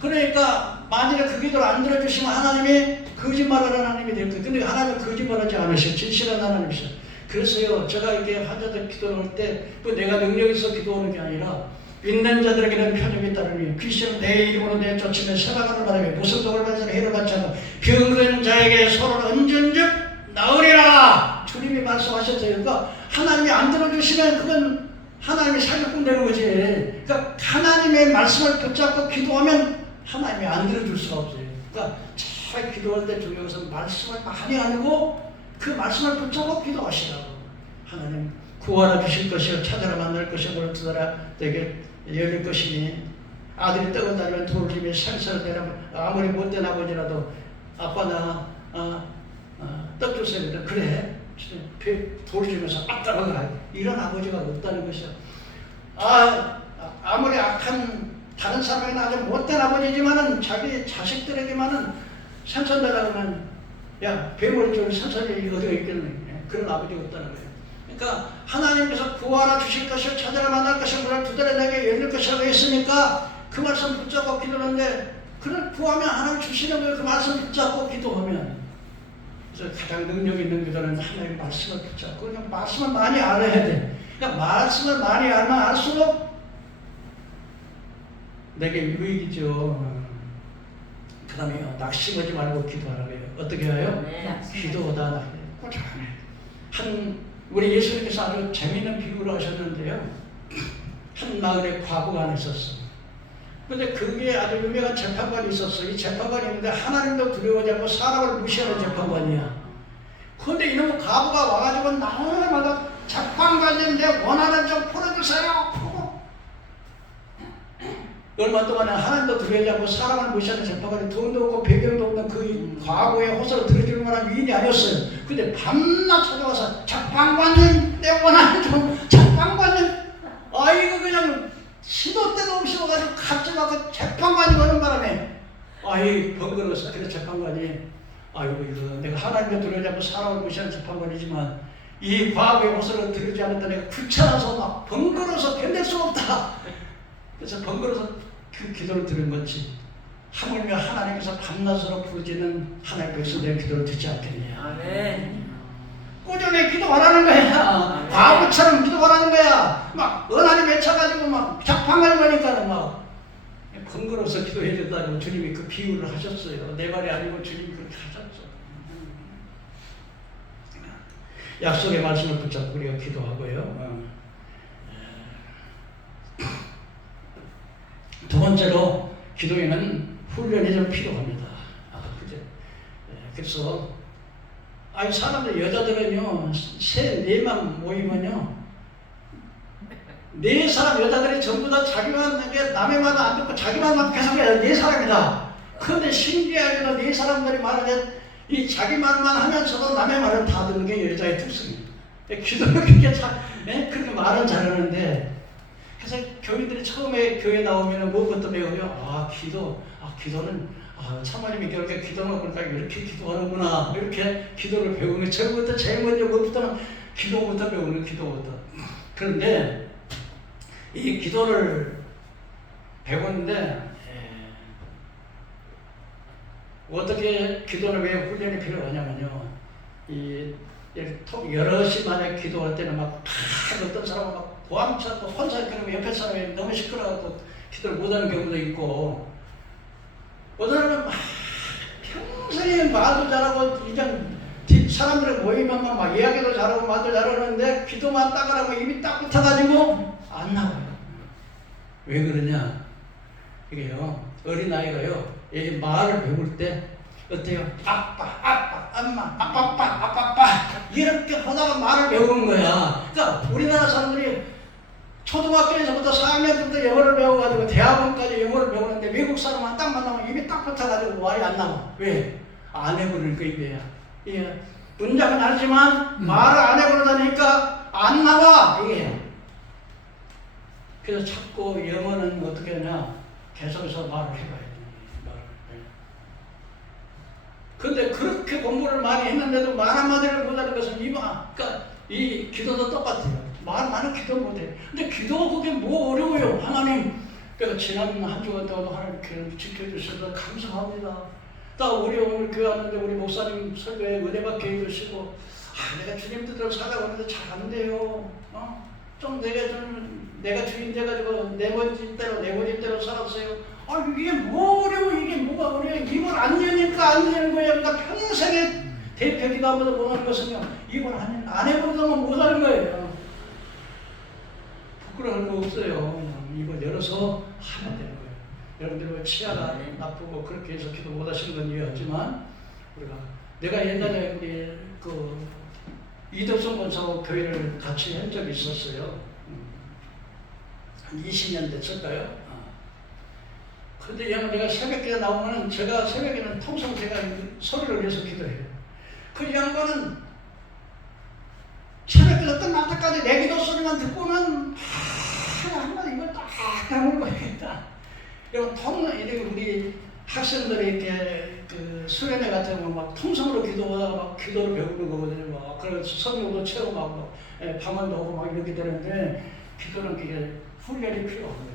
그러니까 만일에 그 기도를 안 들어주시면 하나님이 거짓말하는 하나님이 될 거예요. 근데 하나님은 거짓말하지 않으셔요. 진실한 하나님이셔요. 그래서요, 제가 이렇게 환자들 기도할 때 내가 능력 있어 기도하는 게 아니라, 믿는 자들에게는 편육이 따르니 귀신은 내 이름으로 내쫓으면 세바가를 받으며 무슨 독을 받으며 해를 받지 않고 병든 자에게 서로를 얹은즉 나으리라. 주님이 말씀하셨어요. 그러니까 하나님이 안 들어주시면 그건 하나님이 사기꾼 되는 거지. 그러니까 하나님의 말씀을 붙잡고 기도하면 하나님이 안 들어줄 수가 없어요. 그러니까 잘 기도할 때 중요한 것은 말씀을 많이 알고 그 말씀을 붙잡고 기도하시라고. 하나님 구하라 주실 것이요 찾아라 만날 것이요 문을 두드라 내게 열릴 것이니, 아들이 떡을 다니면 돌을 집에 살살 되라면 아무리 못된 아버지라도 아빠 나 떡 주세요. 그래 돌을 주면서 아빠 먹어라. 이런 아버지가 없다는 것이야. 아무리 악한 다른 사람에게는 아주 못된 아버지지만은 자기 자식들에게만은 산천달라 그러면 야 배머리 쪽에 산천이 어디가 있겠네. 그런 아버지가 없다는 거예요. 그러니까 하나님께서 구하라 주실 것이요 찾아라 만날 것이요 문을 두드려 내게 열릴 것이라고 했으니까 그 말씀 붙잡고 기도하는데, 그걸 구하면 하나님 주시는 거예요. 그 말씀 붙잡고 기도하면. 그래서 가장 능력 있는 기도는 하나님의 말씀을 붙잡고 그냥 말씀을 많이 알아야 돼. 그러니까 말씀을 많이 알면 알수록 내게 유익이죠. 그 다음에 낙심하지 말고 기도하라고요. 어떻게 해요? 기도하다 꾸준히. 우리 예수님께서 아주 재미있는 비유를 하셨는데요. 한 마을에 과부가 하나 있었어. 근데 그게 아주 유명한 재판관이 있었어. 이 재판관이 있는데 하나님도 두려워하지 않고 사람을 무시하는 재판관이야. 그런데 이놈의 과부가 와가지고 날마다 재판관님 내 원하는 좀 풀어주세요. 얼마 동안에 하나님도 두려워하지 않고 사람을 무시하는 재판관이 돈도 없고 배경도 없는 그 과부의 호소를 들어줄 만한 위인이 아니었어요. 근데 밤낮 찾아와서 재판관님 내 원하는 좀 재판관님, 아이고 그냥 시도 때도 없이 와가지고 갑자기 와서 재판관이 오는 바람에 아이 번거로웠어. 그래서 재판관이 아이고 이거 내가 하나님의 두려워하지 않고 사람을 무시하는 재판관이지만 이 과거의 호소를 들으지 않는다. 내가 귀찮아서 막 번거로워서 견딜 수 없다. 그래서 번거로워서 그 기도를 들은 거지. 하물며 하나님께서 밤낮으로 부르짖는 하나님의 백성들의 기도를 듣지 않겠냐. 아멘. 꾸준히 기도하라는 거야. 바보처럼 기도하라는 거야. 막 은하리 맺혀가지고 막 작방을 거니까는 막 번거로워서 기도해야 된다고 주님이 그 비유를 하셨어요. 내 말이 아니고 주님이 그렇게 하셨어. 약속의 말씀을 붙잡고 우리가 기도하고요. 두 번째로 기도에는 훈련이 좀 필요합니다. 그죠? 그래서 사람들 여자들은요 세 네만 모이면요 네 사람 여자들이 전부 다 자기만 남의 말은 안 듣고 자기만 막 계속해요. 네 사람이다. 그런데 신기하게도 네 사람들이 말하는 이 자기 말만 하면서도 남의 말을 다 듣는 게 여자의 특성이에요. 기도는 그렇게 그렇게 말은 잘하는데 그래서 교인들이 처음에 교회 나오면 무엇부터 배워요? 기도는 참말님이 그렇게 기도는 그러니까 이렇게 기도하는구나 이렇게 기도를 배우는 처음부터 제일 먼저 무엇부터는 기도부터 배우는 기도부터. 그런데 이 기도를 배우는데 어떻게 기도는 왜 훈련이 필요하냐면요. 여럿이 만약 기도할 때는 막 어떤 사람은 막 고함차고 혼자 그러면 옆에 사람이 너무 시끄러워서 기도를 못하는 경우도 있고 어떤 사람은 막 평생에 말도 잘하고 그냥 사람들이 모이면 막 이야기도 잘하고 말도 잘하는데 기도만 딱 하라고 입이 딱 붙어가지고 안 나와요. 왜 그러냐? 이게요 어린아이가요 이 말을 배울 때 어때요? 아빠, 엄마, 이렇게 하다가 말을 배우는 거야. 그러니까 우리나라 사람들이 초등학교에서부터 4학년 때부터 영어를 배워가지고 대학원까지 영어를 배우는데 외국 사람만 딱 만나면 입이 딱 붙어가지고 말이 안 나와. 왜? 안 해보니까 입이야. 이게 문장은 알지만 말을 안 해보려다니까 안 나와. 이게. 그래서 자꾸 영어는 어떻게 하냐? 계속해서 말을 해봐야 돼. 근데 그렇게 공부를 많이 했는데도 말 한마디를 못하는 것은 그러니까 이 기도도 똑같아요. 말 많은 기도 못해. 근데 기도 그게 뭐 어려워요. 하나님. 그러니까 지난 한 주간 동안 하나님 지켜주셔서 감사합니다. 또 우리 오늘 교회 왔는데 우리 목사님 설교에 은혜받게 해주시고 내가 주님 뜻대로 살라고 하는데 잘 안 돼요. 좀 내가 주인 돼가지고 내 멋진대로 살았어요. 이게 뭐 어려워. 이게 뭐가 어려워. 입을 안 여니까 안 되는 거예요. 그러니까 평생에 대표기도 한번도 못하는 것은요 입을 안 해보면 못하는 거예요. 부끄러울 거 없어요. 입을 열어서 하면 되는 거예요. 여러분들 치아가 나쁘고 그렇게 해서 기도 못하시는 건 이해하지만 내가 옛날에 우리 이덕성 권사하고 교회를 같이 한 적이 있었어요. 한 20년 됐을까요? 그런데 내가 새벽에 나오면은 제가 새벽에는 통상 제가 소리를 내서 기도해요. 그 양반은 새벽에 어떤 때까지 내 기도 소리만 듣고는 한마디 이걸 딱 다물고 있다. 이렇게 우리 학생들이 이렇게 수련회 같은 거 막 통성으로 기도하다가 막 기도를 배우는 거거든요. 막 그래서 성경도 체험하고 방언도 하고 막 이렇게 되는데 기도는 그게 훈련이 필요한 거예요.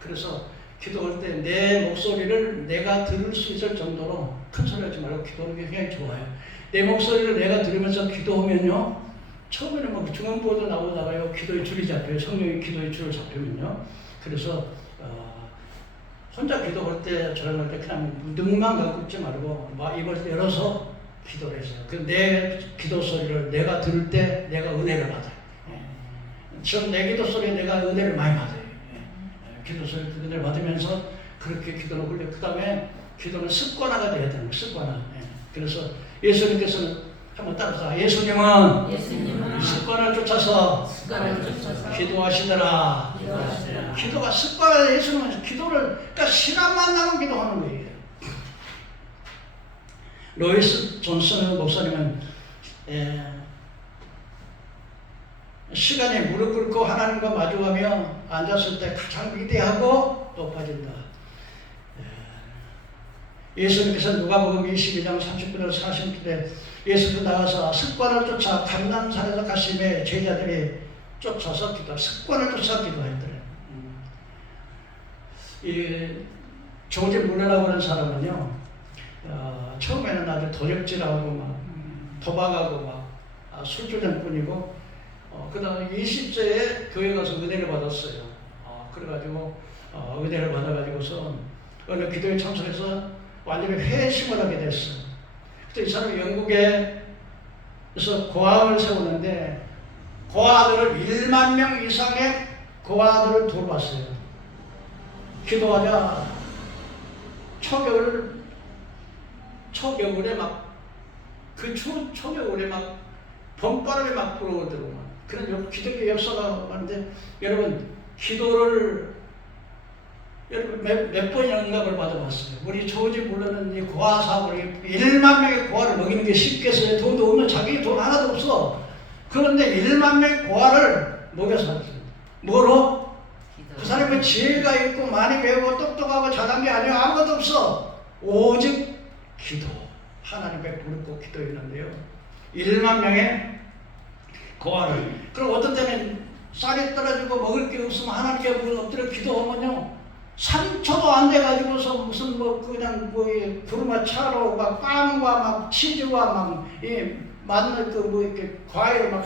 그래서 기도할 때 내 목소리를 내가 들을 수 있을 정도로 큰 소리 하지 말고 기도하는 게 굉장히 좋아요. 내 목소리를 내가 들으면서 기도하면요 처음에는 막 중앙보도 나오다가요 기도의 줄이 잡혀요. 성령의 기도의 줄을 잡히면요. 그래서 혼자 기도할 때 저런 할 때 그냥 능만 갖고 있지 말고 막 입을 열어서 기도를 해서 내 기도 소리를 내가 들을 때 내가 은혜를 받아요. 지금 내 기도 소리에 내가 은혜를 많이 받아요. 기도 소리 은혜를 받으면서 그렇게 기도를 올려. 그 다음에 기도는 습관화가 돼야 되는 거예요. 습관화. 그래서 예수님께서는 한번 따라서 예수님은 습관을 쫓아서 기도하시더라. 기도가 습관화. 예수님은 기도를 그러니까 시간만 나면 기도하는 거예요. 로이스 존슨 목사님은 시간에 무릎 꿇고 하나님과 마주하며 앉았을 때 가장 위대하고 높아진다. 예수님께서 누가복음 22장 39절 40절에 예수도 나와서 습관을 쫓아 감람산에서 가심에 제자들이 쫓아서 습관을 쫓아 기도했더래요. 이 조지 룰러라고 하는 사람은요, 처음에는 아주 도적질하고 막 도박하고 막 술주정꾼이고, 그 다음에 20세에 교회 가서 은혜를 받았어요. 그래가지고 은혜를 받아가지고서 어느 기도에 참석해서 완전히 회심을 하게 됐어요. 그래서 이 사람이 영국에서 고아원을 세우는데 고아들을 1만 명 이상의 고아들을 돌봤어요. 기도하자 초겨울에 막 그 초겨울에 막 봄바람이 막 불어오더라고요. 그런 기도의 역사가 많은데 여러분 기도를 몇 번이나 응답을 받아봤어요. 우리 조지 물러는 이 고아 사업을 1만 명의 고아를 먹이는 게 쉽겠어요. 돈도 없는 자기 돈 하나도 없어. 그런데 1만 명의 고아를 먹여서 왔어요. 뭐로? 그 사람은 지혜가 있고 많이 배우고 똑똑하고 잘한 게 아니에요. 아무것도 없어. 오직 기도. 하나님께 부르고 기도했는데요. 1만 명의 고아를. 그럼 어떤 때는 쌀이 떨어지고 먹을 게 없으면 하나님께 엎드려 기도하면요. 3초도 안 돼가지고서 무슨 그냥 두루마 차로 막 빵과 막 치즈와 막 맞는 이렇게 과일을 막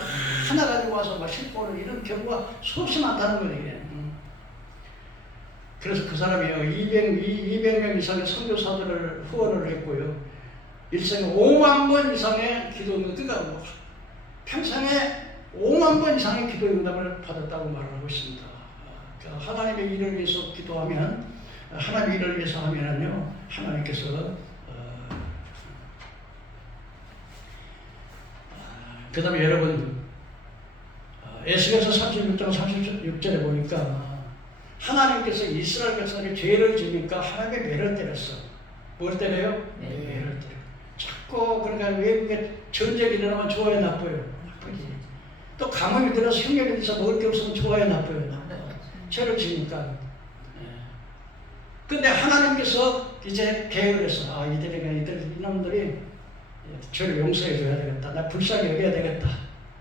하나 가지고 와서 막 싣고 오는 이런 경우가 수없이 많다는 거예요. 그래서 그 사람이요 200명 이상의 선교사들을 후원을 했고요. 일생에 5만 번 이상의 기도 그러니까 평생에 5만 번 이상의 기도 응답을 받았다고 말을 하고 있습니다. 하나님의 일을 위해서 기도하면 하나님의 일을 위해서 하면은요 하나님께서 그 다음에 여러분 에스겔서 36장 36절에 보니까 하나님께서 이스라엘 백성들이 죄를 지으니까 하나님의 매를 때렸어. 뭘 때려요? 매를 때려. 자꾸 그러니까 외국에 전쟁이 일어나면 좋아요 나빠요? 나쁘지. 또 가뭄이 들어서 흉년이 돼서 먹을 게 없으면 좋아요 나빠요? 나빠. 죄를 지으니까. 근데 하나님께서 이제 계획을 했어. 이놈들이 죄를 용서해 줘야 되겠다. 나 불쌍히 여겨야 되겠다.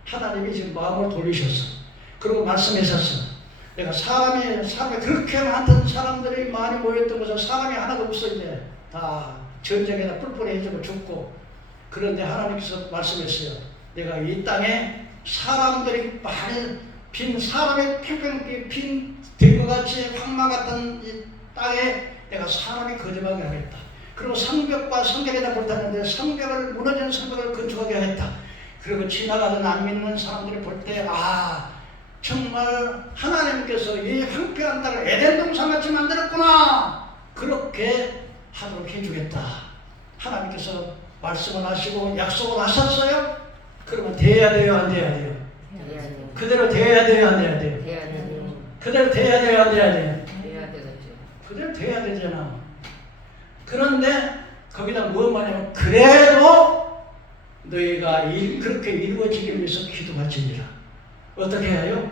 하나님이 지금 마음을 돌리셨어. 그리고 말씀하셨어. 내가 사람이 그렇게 많던 사람들이 많이 모였던 곳에 사람이 하나도 없어 이제 다 전쟁에다 뿔뿔해지고 죽고. 그런데 하나님께서 말씀했어요. 내가 이 땅에 사람들이 많이 빈 사람의 팽팽 빈 들과같이 황마 같은 이 땅에 내가 사람이 거듭하게 하겠다. 그리고 성벽과 성벽에다 불탔는데 성벽을 무너지는 성벽을 건축하게 하겠다. 그리고 지나가던 안 믿는 사람들이 볼 때 정말 하나님께서 이 황폐한 땅을 에덴 동산같이 만들었구나. 그렇게 하도록 해주겠다. 하나님께서 말씀을 하시고 약속을 하셨어요? 그러면 돼야 돼요? 안 돼야 돼요? 그대로 돼야 돼요? 안 돼야 돼요? 그대로 돼야 돼요? 안 돼야 돼요? 그대로 돼야 되잖아. 그런데 거기다 무엇만 하면 그래도 너희가 그렇게 이루어지기 위해서 기도하지니라. 어떻게 해요?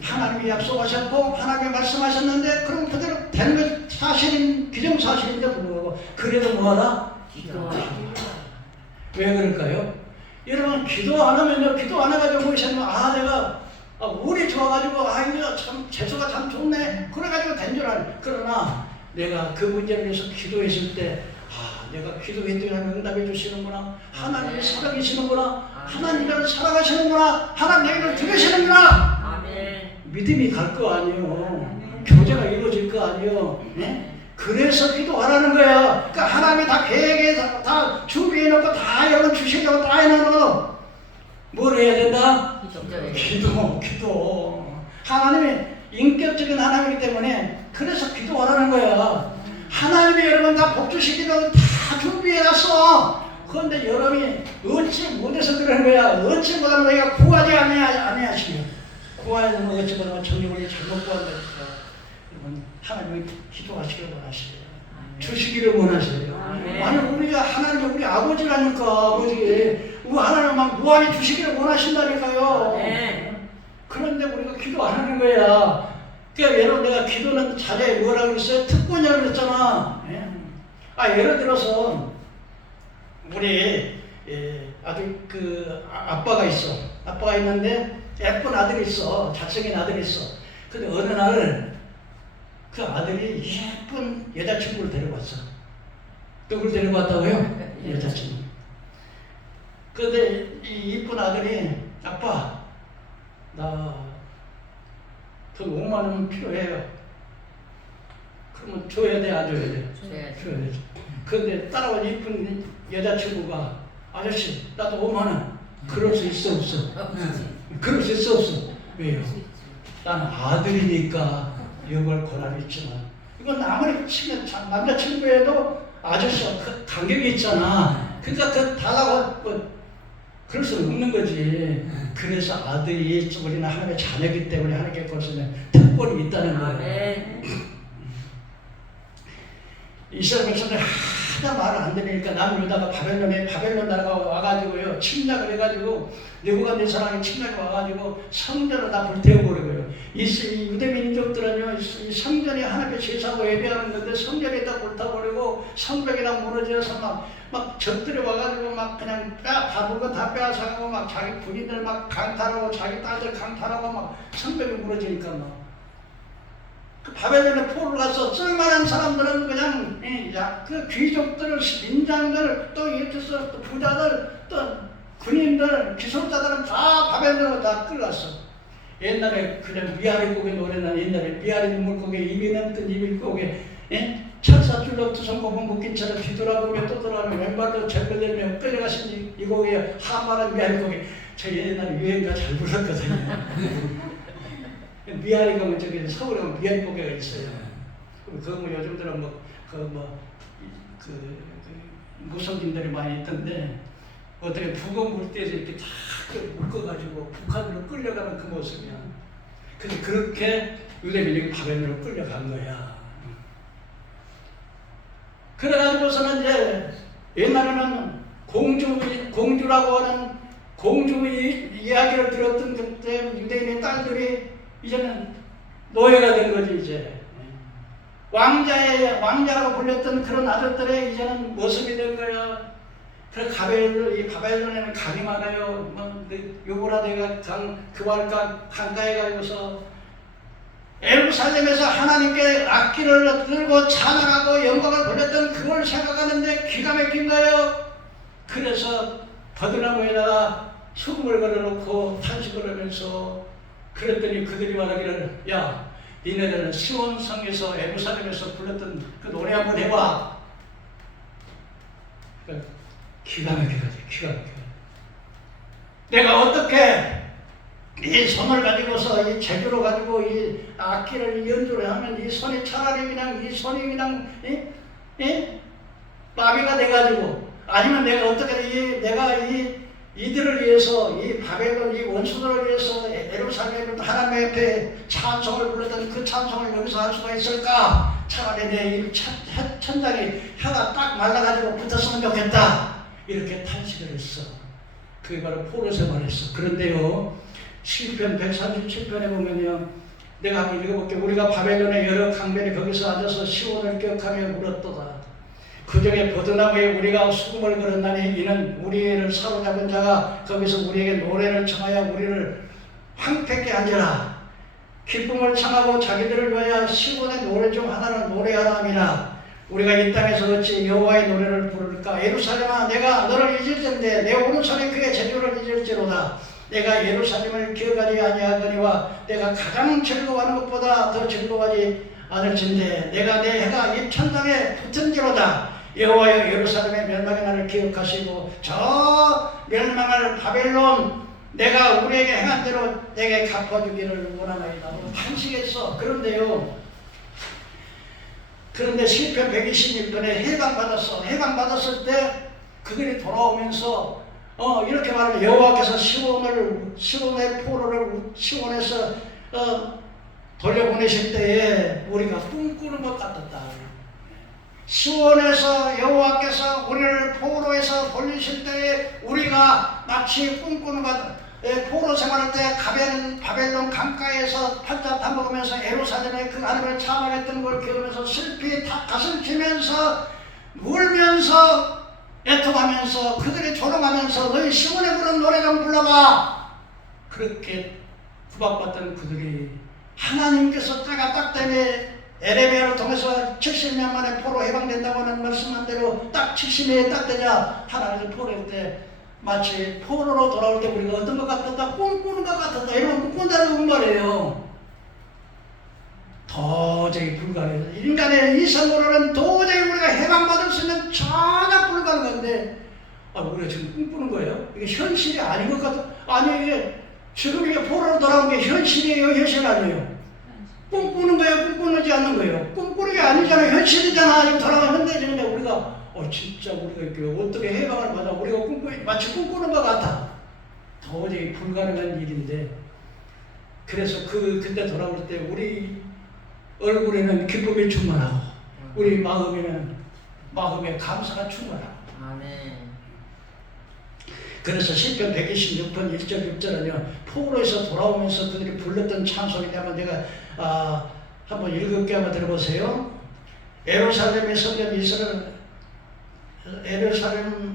하나님이 약속하셨고 하나님이 말씀하셨는데 그럼 그대로 되는 것 사실인 기정사실인데 불구하고 그래도 뭐하라? 기도하라. 왜 그럴까요? 여러분 기도 안 하면요 기도 안 해가지고 보시면 내가 운이 좋아가지고 이거 참 재수가 참 좋네 그래가지고 된 줄 알아요. 그러나 내가 그 문제를 위해서 기도했을 때 내가 기도했더니 응답해 주시는구나. 하나님이 살아계시는구나. 하나님을 살아가시는구나. 하나님 얘기를 들으시는구나. 믿음이 갈 거 아니에요. 교제가 이루어질 거 아니에요. 네? 그래서 기도하라는 거야. 그러니까 하나님이 다 계획해서 다 준비해놓고 다 여러분 주시려고 다 해놓고 뭘 해야 된다? 기도. 하나님이 인격적인 하나님이기 때문에 그래서 기도하라는 거야. 하나님이 여러분 다 복 주시기로 다 준비해놨어. 그런데 여러분이 어찌 못해서 그러는 거야. 어찌 못하면 너희가 구하지 아니하시며 구하야 되면 어찌 못하면 정력을 잘못 구한다니까. 여러분 하나님이 기도하시기를 원하시요. 주시기를 원하세요. 아니 우리가 하나님이 우리 아버지라니까. 아버지 우리 하나님 막 무한히 주시기를 원하신다니까요. 그런데 우리가 기도 안 하는 거야. 그러니까 여러분 내가 기도는 자녀에 뭐라고 그랬어요? 특권이라고 그랬잖아. 예를 들어서 우리 아주 그 아빠가 있어. 아빠가 있는데 예쁜 아들이 있어. 잘생긴 아들이 있어. 근데 어느 날 그 아들이 예쁜 여자친구를 데려왔어. 누굴 데려왔다고요? 여자친구. 근데 이 이쁜 아들이 아빠 나 돈 5만 원 필요해요. 그러면 줘야 돼, 안 줘야 돼? 줘야 돼. 근데 따라온 이쁜 여자친구가 아저씨 나도 5만 원. 그럴 수 있어 없어? 그럴 수 있어 없어? 왜요? 나는 아들이니까 이걸 권한이 있지만 이건 아무리 치면 남자친구에도 아저씨와 그 간격이 있잖아. 그러니까 그 달라고 그럴 수 없는 거지. 그래서 아들이 우리는 하나님의 자녀이기 때문에 하나님께 거기서는 특권이 있다는 거예요. 이스라엘 백성들 하나 말을 안 들으니까 남유다가 바벨론 나라가 와가지고요 침략을 해가지고 느부갓네살이 침략이 와가지고 성전을 다 불태워버리고요. 이 유대 민족들은요 이 성전이 하나님의 제사고 예배하는 건데 성전이 다 불타버리고 성벽이 다 무너져서 막 적들이 와가지고 막 그냥 다 물건 다 빼앗아가고 막 자기 부인들 막 강탈하고 자기 딸들 강탈하고 막 성벽이 무너지니까 막 그 바벨론에 포로를 가서 쓸만한 사람들은 그냥 그 귀족들, 민장들, 또 이렇게서 또 부자들, 또 군인들, 기술자들은 다 바벨론으로 다 끌어갔어. 옛날에 그냥 미아리곡의 노래는 옛날에 미아리 눈물곡에 입이 넘던 이밀곡에 철사줄로 두성고분 묶인처럼 뒤돌아보며 또 돌아보며 왼발로 절벌리며 끌려가신 이 곡에 하마란 미아리곡에 저 옛날에 유행가 잘 불렀거든요. 미아리 가면 저기 서울에 가면 미아리 고개가 있어요. 그거 뭐 요즘 들어 무속인들이 많이 있던데 어떻게 북어 물때에서 이렇게 다 묶어가지고 북한으로 끌려가는 그 모습이야. 근데 그렇게 유대 민족이 바벨론으로 끌려간 거야. 그래가지고서는 이제 옛날에는 공주라고 하는 공주의 이야기를 들었던 그때 유대인의 딸들이 이제는 노예가 된 거지. 이제 왕자라고 불렸던 그런 아들들의 이제는 모습이 된 거야. 그 바벨론에는 강이 많아요. 유브라데가 강가에 가고서 예루살렘에서 하나님께 악기를 들고 찬양하고 영광을 돌렸던 그걸 생각하는데 기가 막힌 거예요. 그래서 버드나무에다가 수금을 걸어놓고 탄식을 하면서 그랬더니 그들이 말하기를 야 니네들은 시온성에서 예루살렘에서 불렀던 그 노래 한번 해봐. 기가 막혀가지고 기가 막혀. 내가 어떻게 이 손을 가지고서 이 재주로 가지고 이 악기를 연주를 하면 이 손이 차라리 그냥 이 손이 그냥 마비가 돼가지고 아니면 내가 어떻게 내가 이들을 위해서 이 바벨론 이 원수들을 위해서 예루살렘 하나님 앞에 찬송을 불렀던 그 찬송을 여기서 할 수가 있을까? 차라리 내 천장에 혀가 딱 말라가지고 붙었으면 좋겠다. 이렇게 탄식을 했어. 그게 바로 포로 생활했어. 그런데요 시편 137편에 보면요 내가 한번 읽어볼게. 우리가 바벨론의 여러 강변에 거기서 앉아서 시온을 기억하며 울었도다. 그 중에 버드나무에 우리가 수금을 걸었나니 이는 우리를 사로잡은 자가 거기서 우리에게 노래를 청하여 우리를 황폐케 하리라. 기쁨을 청하고 자기들을 위하여 시온의 노래 중 하나를 노래하라 함이라. 우리가 이 땅에서 어찌 여호와의 노래를 부를까. 예루살렘아 내가 너를 잊을 텐데 내 오른손에 그의 재주를 잊을지로다. 내가 예루살렘을 기억하지 아니하거니와 내가 가장 즐거워하는 것보다 더 즐거워하지 않을진데 내가 내 해가 이 천장에 붙은지로다. 여호와여 예루살렘의 멸망의 날을 기억하시고 저 멸망할 바벨론 내가 우리에게 행한 대로 내게 갚아주기를 원하나이다. 탄식했어. 그런데 시편 126편에 해방받았어. 해방받았을 때 그들이 돌아오면서 이렇게 말하면 여호와께서 시온의 포로를 시온에서 돌려보내실 때에 우리가 꿈꾸는 것 같았다. 시온에서 여호와께서 우리를 포로에서 돌리실 때에 우리가 마치 꿈꾸는 것 같다. 포로 생활할 때 바벨론 강가에서 팔자 타먹으면서 예루살렘의 그 하늘을 찬양했던 걸 기억하면서 슬피 가슴 치면서 울면서 애통하면서 그들이 조롱하면서 너희 시몬에 부른 노래 좀 불러봐. 그렇게 구박받던 그들이 하나님께서 때가 딱 되면 에레미야를 통해서 70년 만에 포로 해방된다고 하는 말씀한 대로 딱 70년이 딱 되냐 하나님을 포로할 때 마치 포로로 돌아올 때 우리가 어떤 것 같았다? 꿈꾸는 것 같았다. 이런 꿈꾼다는 말이에요. 도저히 불가능해요. 인간의 이성으로는 도저히 우리가 해방받을 수 있는 전혀 불가능한데 우리가 지금 꿈꾸는 거예요? 이게 현실이 아닌 것 같아. 아니 이게 지금 이게 포로로 돌아온 게 현실이에요? 현실 아니에요? 꿈꾸는 거예요? 꿈꾸지 않는 거예요? 꿈꾸는 게 아니잖아요. 현실이잖아. 지금 돌아가 현대적인데 우리가 진짜 우리가 이렇게 어떻게 해방을 받아 우리가 마치 꿈꾸는 것 같아. 도저히 불가능한 일인데 그래서 그때 돌아올 때 우리 얼굴에는 기쁨이 충만하고 우리 마음에 감사가 충만하고. 아멘. 그래서 시편 126편 1절 6절은요 포로에서 돌아오면서 그들이 불렀던 찬송인데 한번 내가 한번 읽을게 한번 들어보세요. 예루살렘의 성전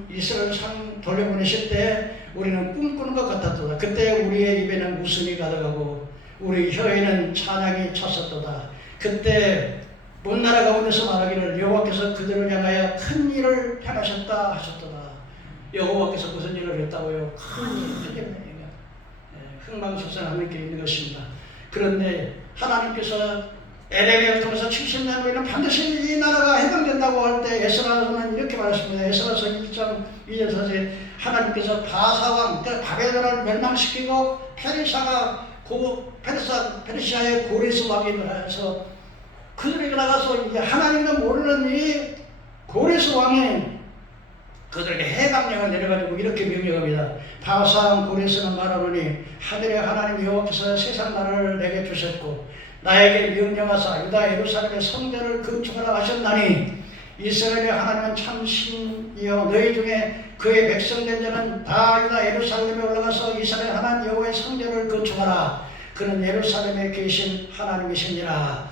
이스라엘 상 돌려보내실 때 우리는 꿈꾸는 것 같았도다. 그때 우리의 입에는 웃음이 가득하고 우리 혀에는 찬양이 찼었도다. 그때 먼 나라 가운데서 말하기를 여호와께서 그들을 향하여 큰 일을 행하셨다 하셨도다. 여호와께서 무슨 일을 했다고요? 큰 일을 흥망성쇠한 게 있는 것입니다. 그런데 하나님께서 에레미야를 통해서 70년 후에는 반드시 이 나라가 해방된다고 할 때 에스라서는 이렇게 말했습니다. 에스라서 1장 2절 4절 하나님께서 바사왕 그러니까 바벨론을 멸망시키고 페르시아의 고레스 왕이 해서 그들에게 나가서 이제 하나님도 모르는 이 고레스 왕이 그들에게 해방령을 내려가지고 이렇게 명령합니다. 바사왕 고레스는 말하노니 하늘의 하나님 여호와께서 세상 나라를 내게 주셨고 나에게 명령하사 유다 예루살렘의 성전을 건축하라 하셨나니 이스라엘의 하나님은 참 신이여 너희 중에 그의 백성된 자는 다 유다 예루살렘에 올라가서 이스라엘 하나님 여호와의 성전을 건축하라. 그는 예루살렘에 계신 하나님이시니라.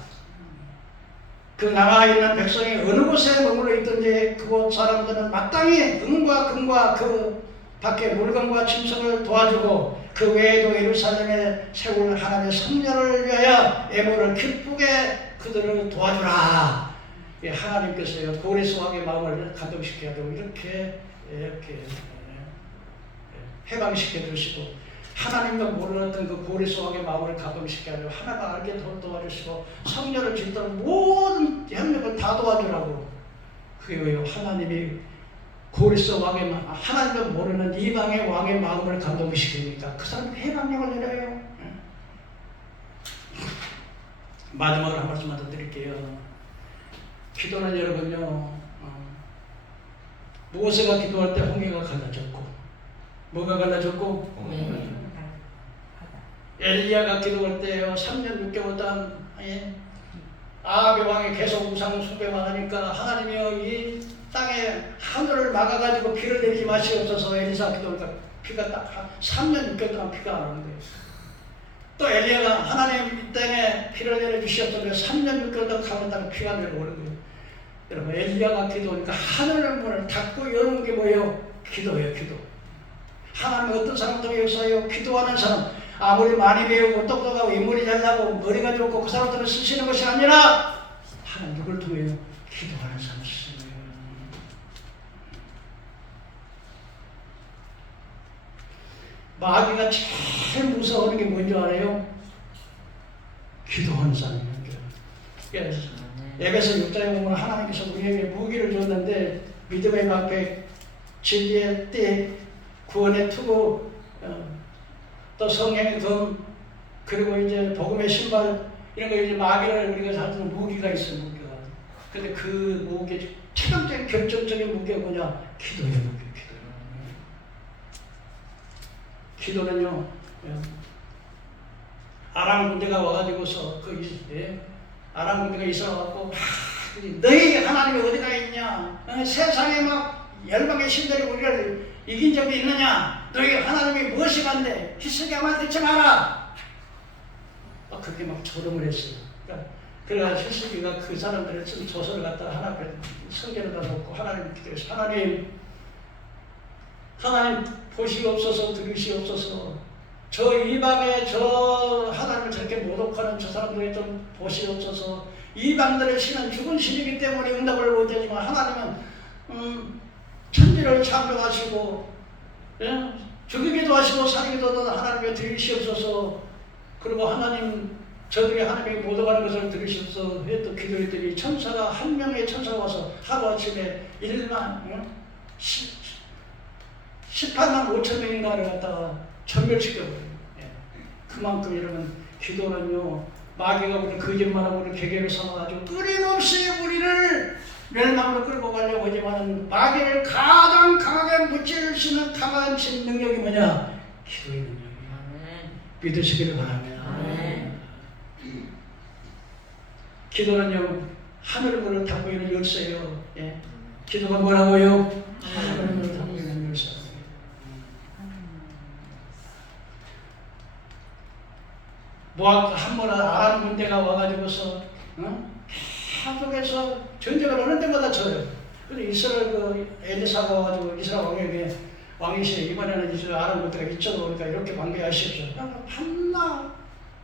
그 나가 있는 백성이 어느 곳에 머물러 있든지 그곳 사람들은 마땅히 은과 금과 그 밖에 물건과 짐승을 도와주고 그 외에도 예루살렘에 세울 하나님의 성전을 위하여 애물을 기쁘게 그들을 도와주라. 하나님께서요 고레스 왕의 마음을 감동시켜야 되고 이렇게 해방시켜 주시고 하나님도 모르는 그 고레스 왕의 마음을 감동시켜야 되고 하나가 알게 도와주시고 성전을 짓도록 모든 협력을 다 도와주라고. 그게 왜요? 하나님이 고레스 왕의 마음, 하나님도 모르는 이방의 왕의 마음을 감동시키니까 그 사람이 해방력을 내려요. 마지막으로 한 말씀만 더 드릴게요. 기도는 여러분요 모세가 기도할 때 홍해가 갈라졌고 뭐가 갈라졌고 엘리야가 기도할 때요 3년 6개월 동안 아합의 왕이 계속 우상 숭배만 하니까 하나님이여 이 땅에 하늘을 막아가지고 비를 내리지 마시옵소서. 엘리사 기도하니까 비가 딱 3년 6개월 동안 비가 안 오는 거예요. 또 엘리야가 하나님 이 땅에 비를 내려주시옵소서. 3년 6개월 동안 가만다가 비가 내려오는 거예요. 여러분 엘리야가 기도하니까 하늘의 문을 닫고 여는 게 뭐예요? 기도예요. 기도. 하나님은 어떤 사람 통해 역사해요? 기도하는 사람. 아무리 많이 배우고 똑똑하고 인물이 잘나고 머리가 좋고 그 사람들을 쓰시는 것이 아니라 하나님 누굴 통해요? 기도하는 사람을 쓰시는 거예요. 마귀가 제일 무서워하는 게 뭔지 알아요? 기도하는 사람이에요. 에베소 6장에 보면 하나님께서 우리에게 무기를 줬는데 믿음의 방패, 진리의 띠, 구원의 투구, 또 성령의 검, 그리고 이제 복음의 신발 이런 거 이제 마귀를 우리가 사는 무기가 있어요. 무기가. 근데 그 무기 최종적인 결정적인 무기가 뭐냐? 기도예요. 기도는요. 아람 군대가 와가지고서 아람 군대가 있어갖고 너희 하나님이 어디가 있냐? 세상에 막 열방의 신들이 우리를 이긴 적이 있느냐? 너희 하나님이 무엇이 간대? 히스기야만 듣지 마라. 그렇게 막 조롱을 했어요. 그래서 히스기야가 그 사람들의 쓴 조서를 갖다가 하나 성전에다 놓고 하나님 기도해서 하나님 보시옵소서 들으시옵소서 저 이방에 저 하나님을 저렇게 모독하는 저 사람들이 좀 보시옵소서 이방들의 신은 죽은 신이기 때문에 응답을 못하지만 하나님은 천지를 창조하시고 예? 죽이기도 하시고 살리기도 하나님의 들으시옵소서 그리고 하나님 저들이 하나님의 모독하는 것을 들으셔서 또 기도했더니 천사가 한 명의 천사가 와서 하루아침에 18만 5천 명인가를 갖다가 전멸시켜버려요. 예. 그만큼 여러분 기도는요 마귀가 우리 거짓말하고 우리 계계를 삼아가지고 끊임없이 우리를 멸망으로 끌고 가려고 하지만 마귀를 가장 강하게 무찌를 수 있는 강한 능력이 뭐냐? 기도의 능력이야. 믿으시기를 바랍니다. 기도는요 하늘 문을 닫고 있는 열쇠예요. 예. 기도가 뭐라고요? 하늘 문을 닫고 있는 열쇠. 모압 한번 아람 군대가 와가지고서 계속해서 전쟁을 하는 데마다 져요. 근데 이스라엘 엘리사가 와가지고 이스라엘 왕에게 왕이시여 이번에는 이스라엘 아람 군대가 이쪽으로 오니까 이렇게 관계하십시오. 한나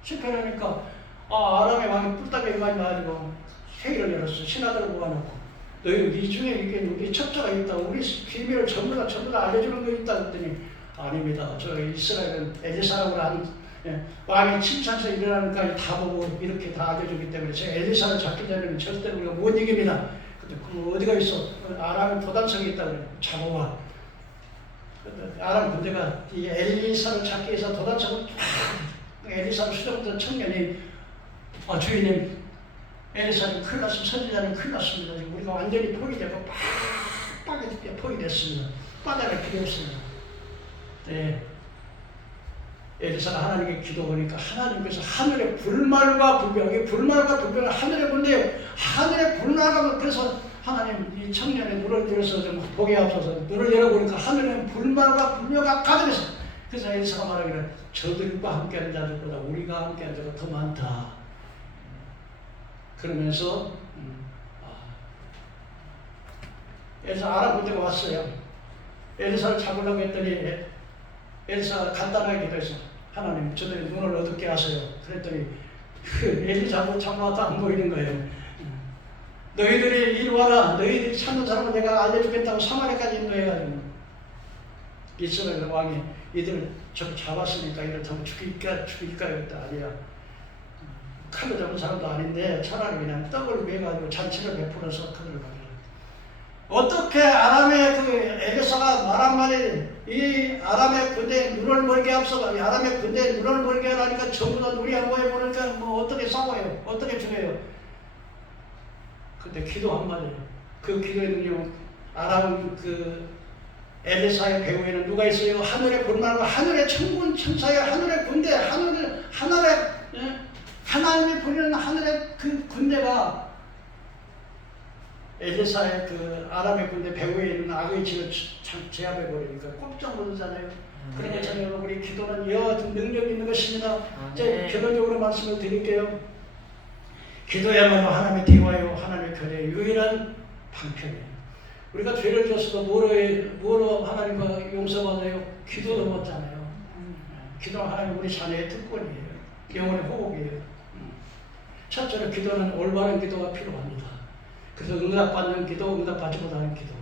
실패하니까 아람의 왕이 뿔따게 일어나가지고 회의를 열었어. 신하들을 모아놓고 너희 이 중에 이게 우리 첩자가 있다. 우리 비밀을 전부 다 알려주는 거 있다. 그랬더니 아닙니다. 저 이스라엘은 엘리사라고 하는 왕이 침상에서 일어나는까지 다 보고 이렇게 다 알려주기 때문에 제가 엘리사를 잡기 전에는 절대로 우리가 못 이깁니다. 근데 그 어디가 있어? 아람에 도단성이 있다 그래. 잡아와. 아람 군대가 이 엘리사를 잡기 위해서 도단성을 엘리사를 수정했던 청년이 주인님 엘리사는 큰일 났습니다. 선지자는 큰일 났습니다. 우리가 완전히 포위되고 빡빡하게 포위됐습니다. 빠져날 필요 없습니다. 네. 엘리사가 하나님께 기도하니까 하나님께서 하늘의 불말과 불병, 불말과 불병을 하늘에 본대요. 하늘의 불말과 그래서 하나님 이 청년의 눈을 열어서 좀 보게 하소서. 눈을 열어보니까 하늘에 불말과 불병가 가득해서 그래서 엘리사가 말하기를 저들과 함께하는 자들보다 우리가 함께하는 자가 더 많다. 그러면서 엘리사 아람 군대가 왔어요. 엘리사를 잡으려고 했더니 엘리사가 간단하게 기도해서 하나님 저들의 눈을 어둡게 하세요. 그랬더니 엘리사도 잡아도 안 보이는 거예요. 너희들이 이리 와라. 너희들이 찾는 사람을 내가 알려주겠다고 사마리아까지 인도해가지고 이스라엘 왕이 이들을 저 잡았으니까 이들 전부 죽일까요? 했다. 아니야. 칼로 잡은 사람도 아닌데 차라리 그냥 떡을 매가지고 잔치를 베풀어서 그들을 가려. 어떻게 아람의 엘리사가 말 한마디 이 아람의 군대에 눈을 멀게 앞서가 아람의 군대에 눈을 멀게 하라니까 전부 다 눈이 안 보여 보니까 뭐 어떻게 싸워요? 어떻게 죽여요? 근데 기도 한마디예요. 그 기도에는요 아람 엘리사의 배후에는 누가 있어요? 하늘의 불말과 하늘의 천군 천사의 하늘의 군대 하늘의 하나님이 보내는 하늘의 그 군대가 엘리사의 아람의 군대 배후에 있는 악의 집을 제압해 버리니까 꼼짝 못하잖아요. 그러니까 저는 우리 기도는 여러 능력이 있는 것입니다. 이제 결론적으로 말씀을 드릴게요. 기도야말로 하나님의 대화요, 하나님의 교제의 유일한 방편이에요. 우리가 죄를 지었어도 뭐로 하나님과 용서받아요? 기도로 받잖아요. 기도는 하나님 우리 자녀의 특권이에요. 영혼의 호흡이에요. 첫째로 기도는 올바른 기도가 필요합니다. 그래서 응답받는 기도, 응답받지 못하는 기도.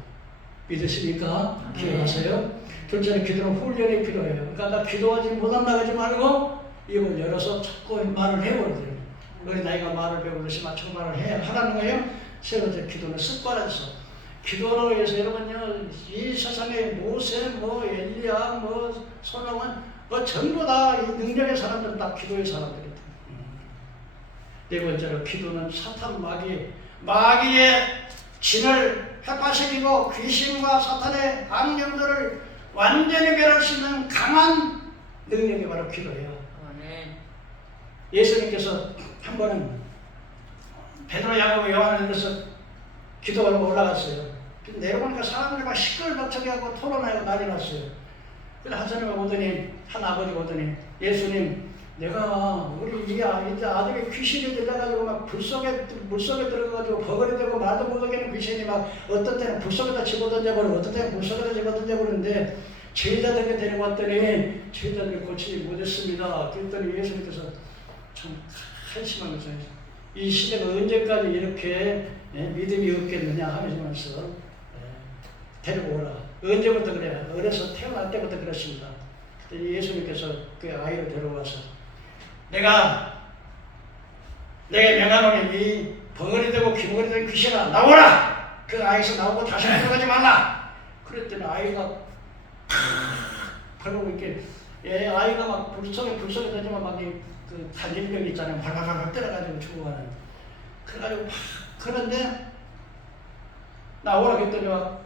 믿으십니까? 기도하세요. 둘째는 기도는 훈련이 필요해요. 그러니까 나 기도하지 못한다 하지 말고 입을 열어서 자꾸 말을 해버려요. 우리 나이가 말을 배우듯이 맞춰 말을 하라는 거예요. 세 번째 기도는 습관에서. 기도로 해서 여러분요, 이 세상에 모세, 엘리야, 솔로몬, 전부 다 이 능력의 사람들은 다 기도의 사람들이다. 네 번째로 기도는 사탄 마귀의 진을 회파시키고 귀신과 사탄의 악령들을 완전히 멸할 수 있는 강한 능력이 바로 기도예요. 예수님께서 한 번은 베드로, 야고보, 요한에서 기도하러 올라갔어요. 내려보니까 사람들이 막 시끌벅적해 하고 토론하고 난리 났어요. 그래서 한 사람이 오더니 한 아버지가 오더니 예수님 내가 우리 이 아들이 귀신이 들려가지고 막 물속에 들어가가지고 버거리 되고 말도 못하겠는 귀신이 막 어떤 때는 불 속에다 집어던져버리고 어떤 때는 물 속에다 집어던져버리는데 제자들에게 데려왔더니 제자들이 고치지 못했습니다. 그랬더니 예수님께서 참 한심한 거죠. 이 시대가 언제까지 이렇게 믿음이 없겠느냐 하면서 데리고 오라. 언제부터 그래요? 어려서 태어날 때부터 그렇습니다. 예수님께서 그 아이를 데려와서 내게 명하노니 이 벙어리 되고 귀머리 된 귀신아 나오라! 그 아이에서 나오고 다시 들어가지 말라! 그랬더니 아이가 그러고 이렇게 아이가 막 불속에 던지면 막 그 간질병 있잖아요. 발발발 때려가지고 죽어가는. 그래가지고 그런데 나오라 그랬더니 막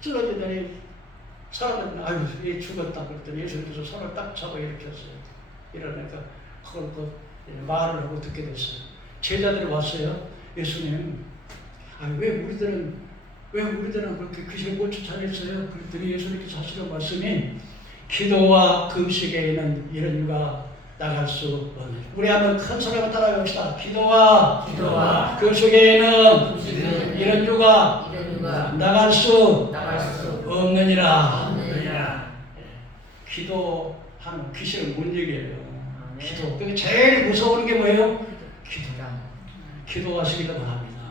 쓰러지더니 사람들은 아유 얘 죽었다 그랬더니 예수님께서 손을 딱 잡아 일으켰어요. 이러니까 그걸 말을 하고 듣게 됐어요. 제자들이 왔어요. 예수님, 왜 우리들은 그렇게 귀신을 못 쫓아냈어요? 그랬더니 예수님께서 하시는 말씀이 기도와 금식에는 이런 유가 나갈 수 없는. 우리 한번 큰 소리로 따라해 봅시다. 기도와 금식에는 이런 유가 나갈 수 없느니라. 기도하는 귀신을 못 이겨요. 기도. 그게 제일 무서운 게 뭐예요? 기도하시기를 바랍니다.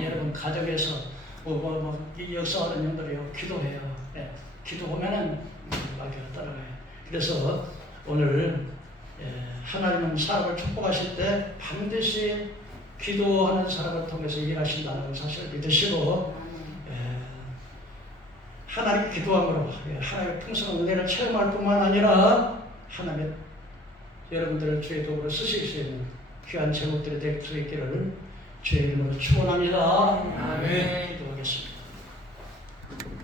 여러분 가정에서 이 역사하는 영들이요 기도해요. 기도하면은 따라가요. 그래서 오늘 하나님은 사람을 축복하실 때 반드시 기도하는 사람을 통해서 일하신다는 사실을 믿으시고 하나님 기도함으로 하나님의 풍성한 은혜를 체험할 뿐만 아니라 하나님의 여러분들을 주의 도구로 쓰실 수 있는 귀한 제목들이 될 수 있기를 주의 이름으로 축원합니다. 아멘. 기도하겠습니다.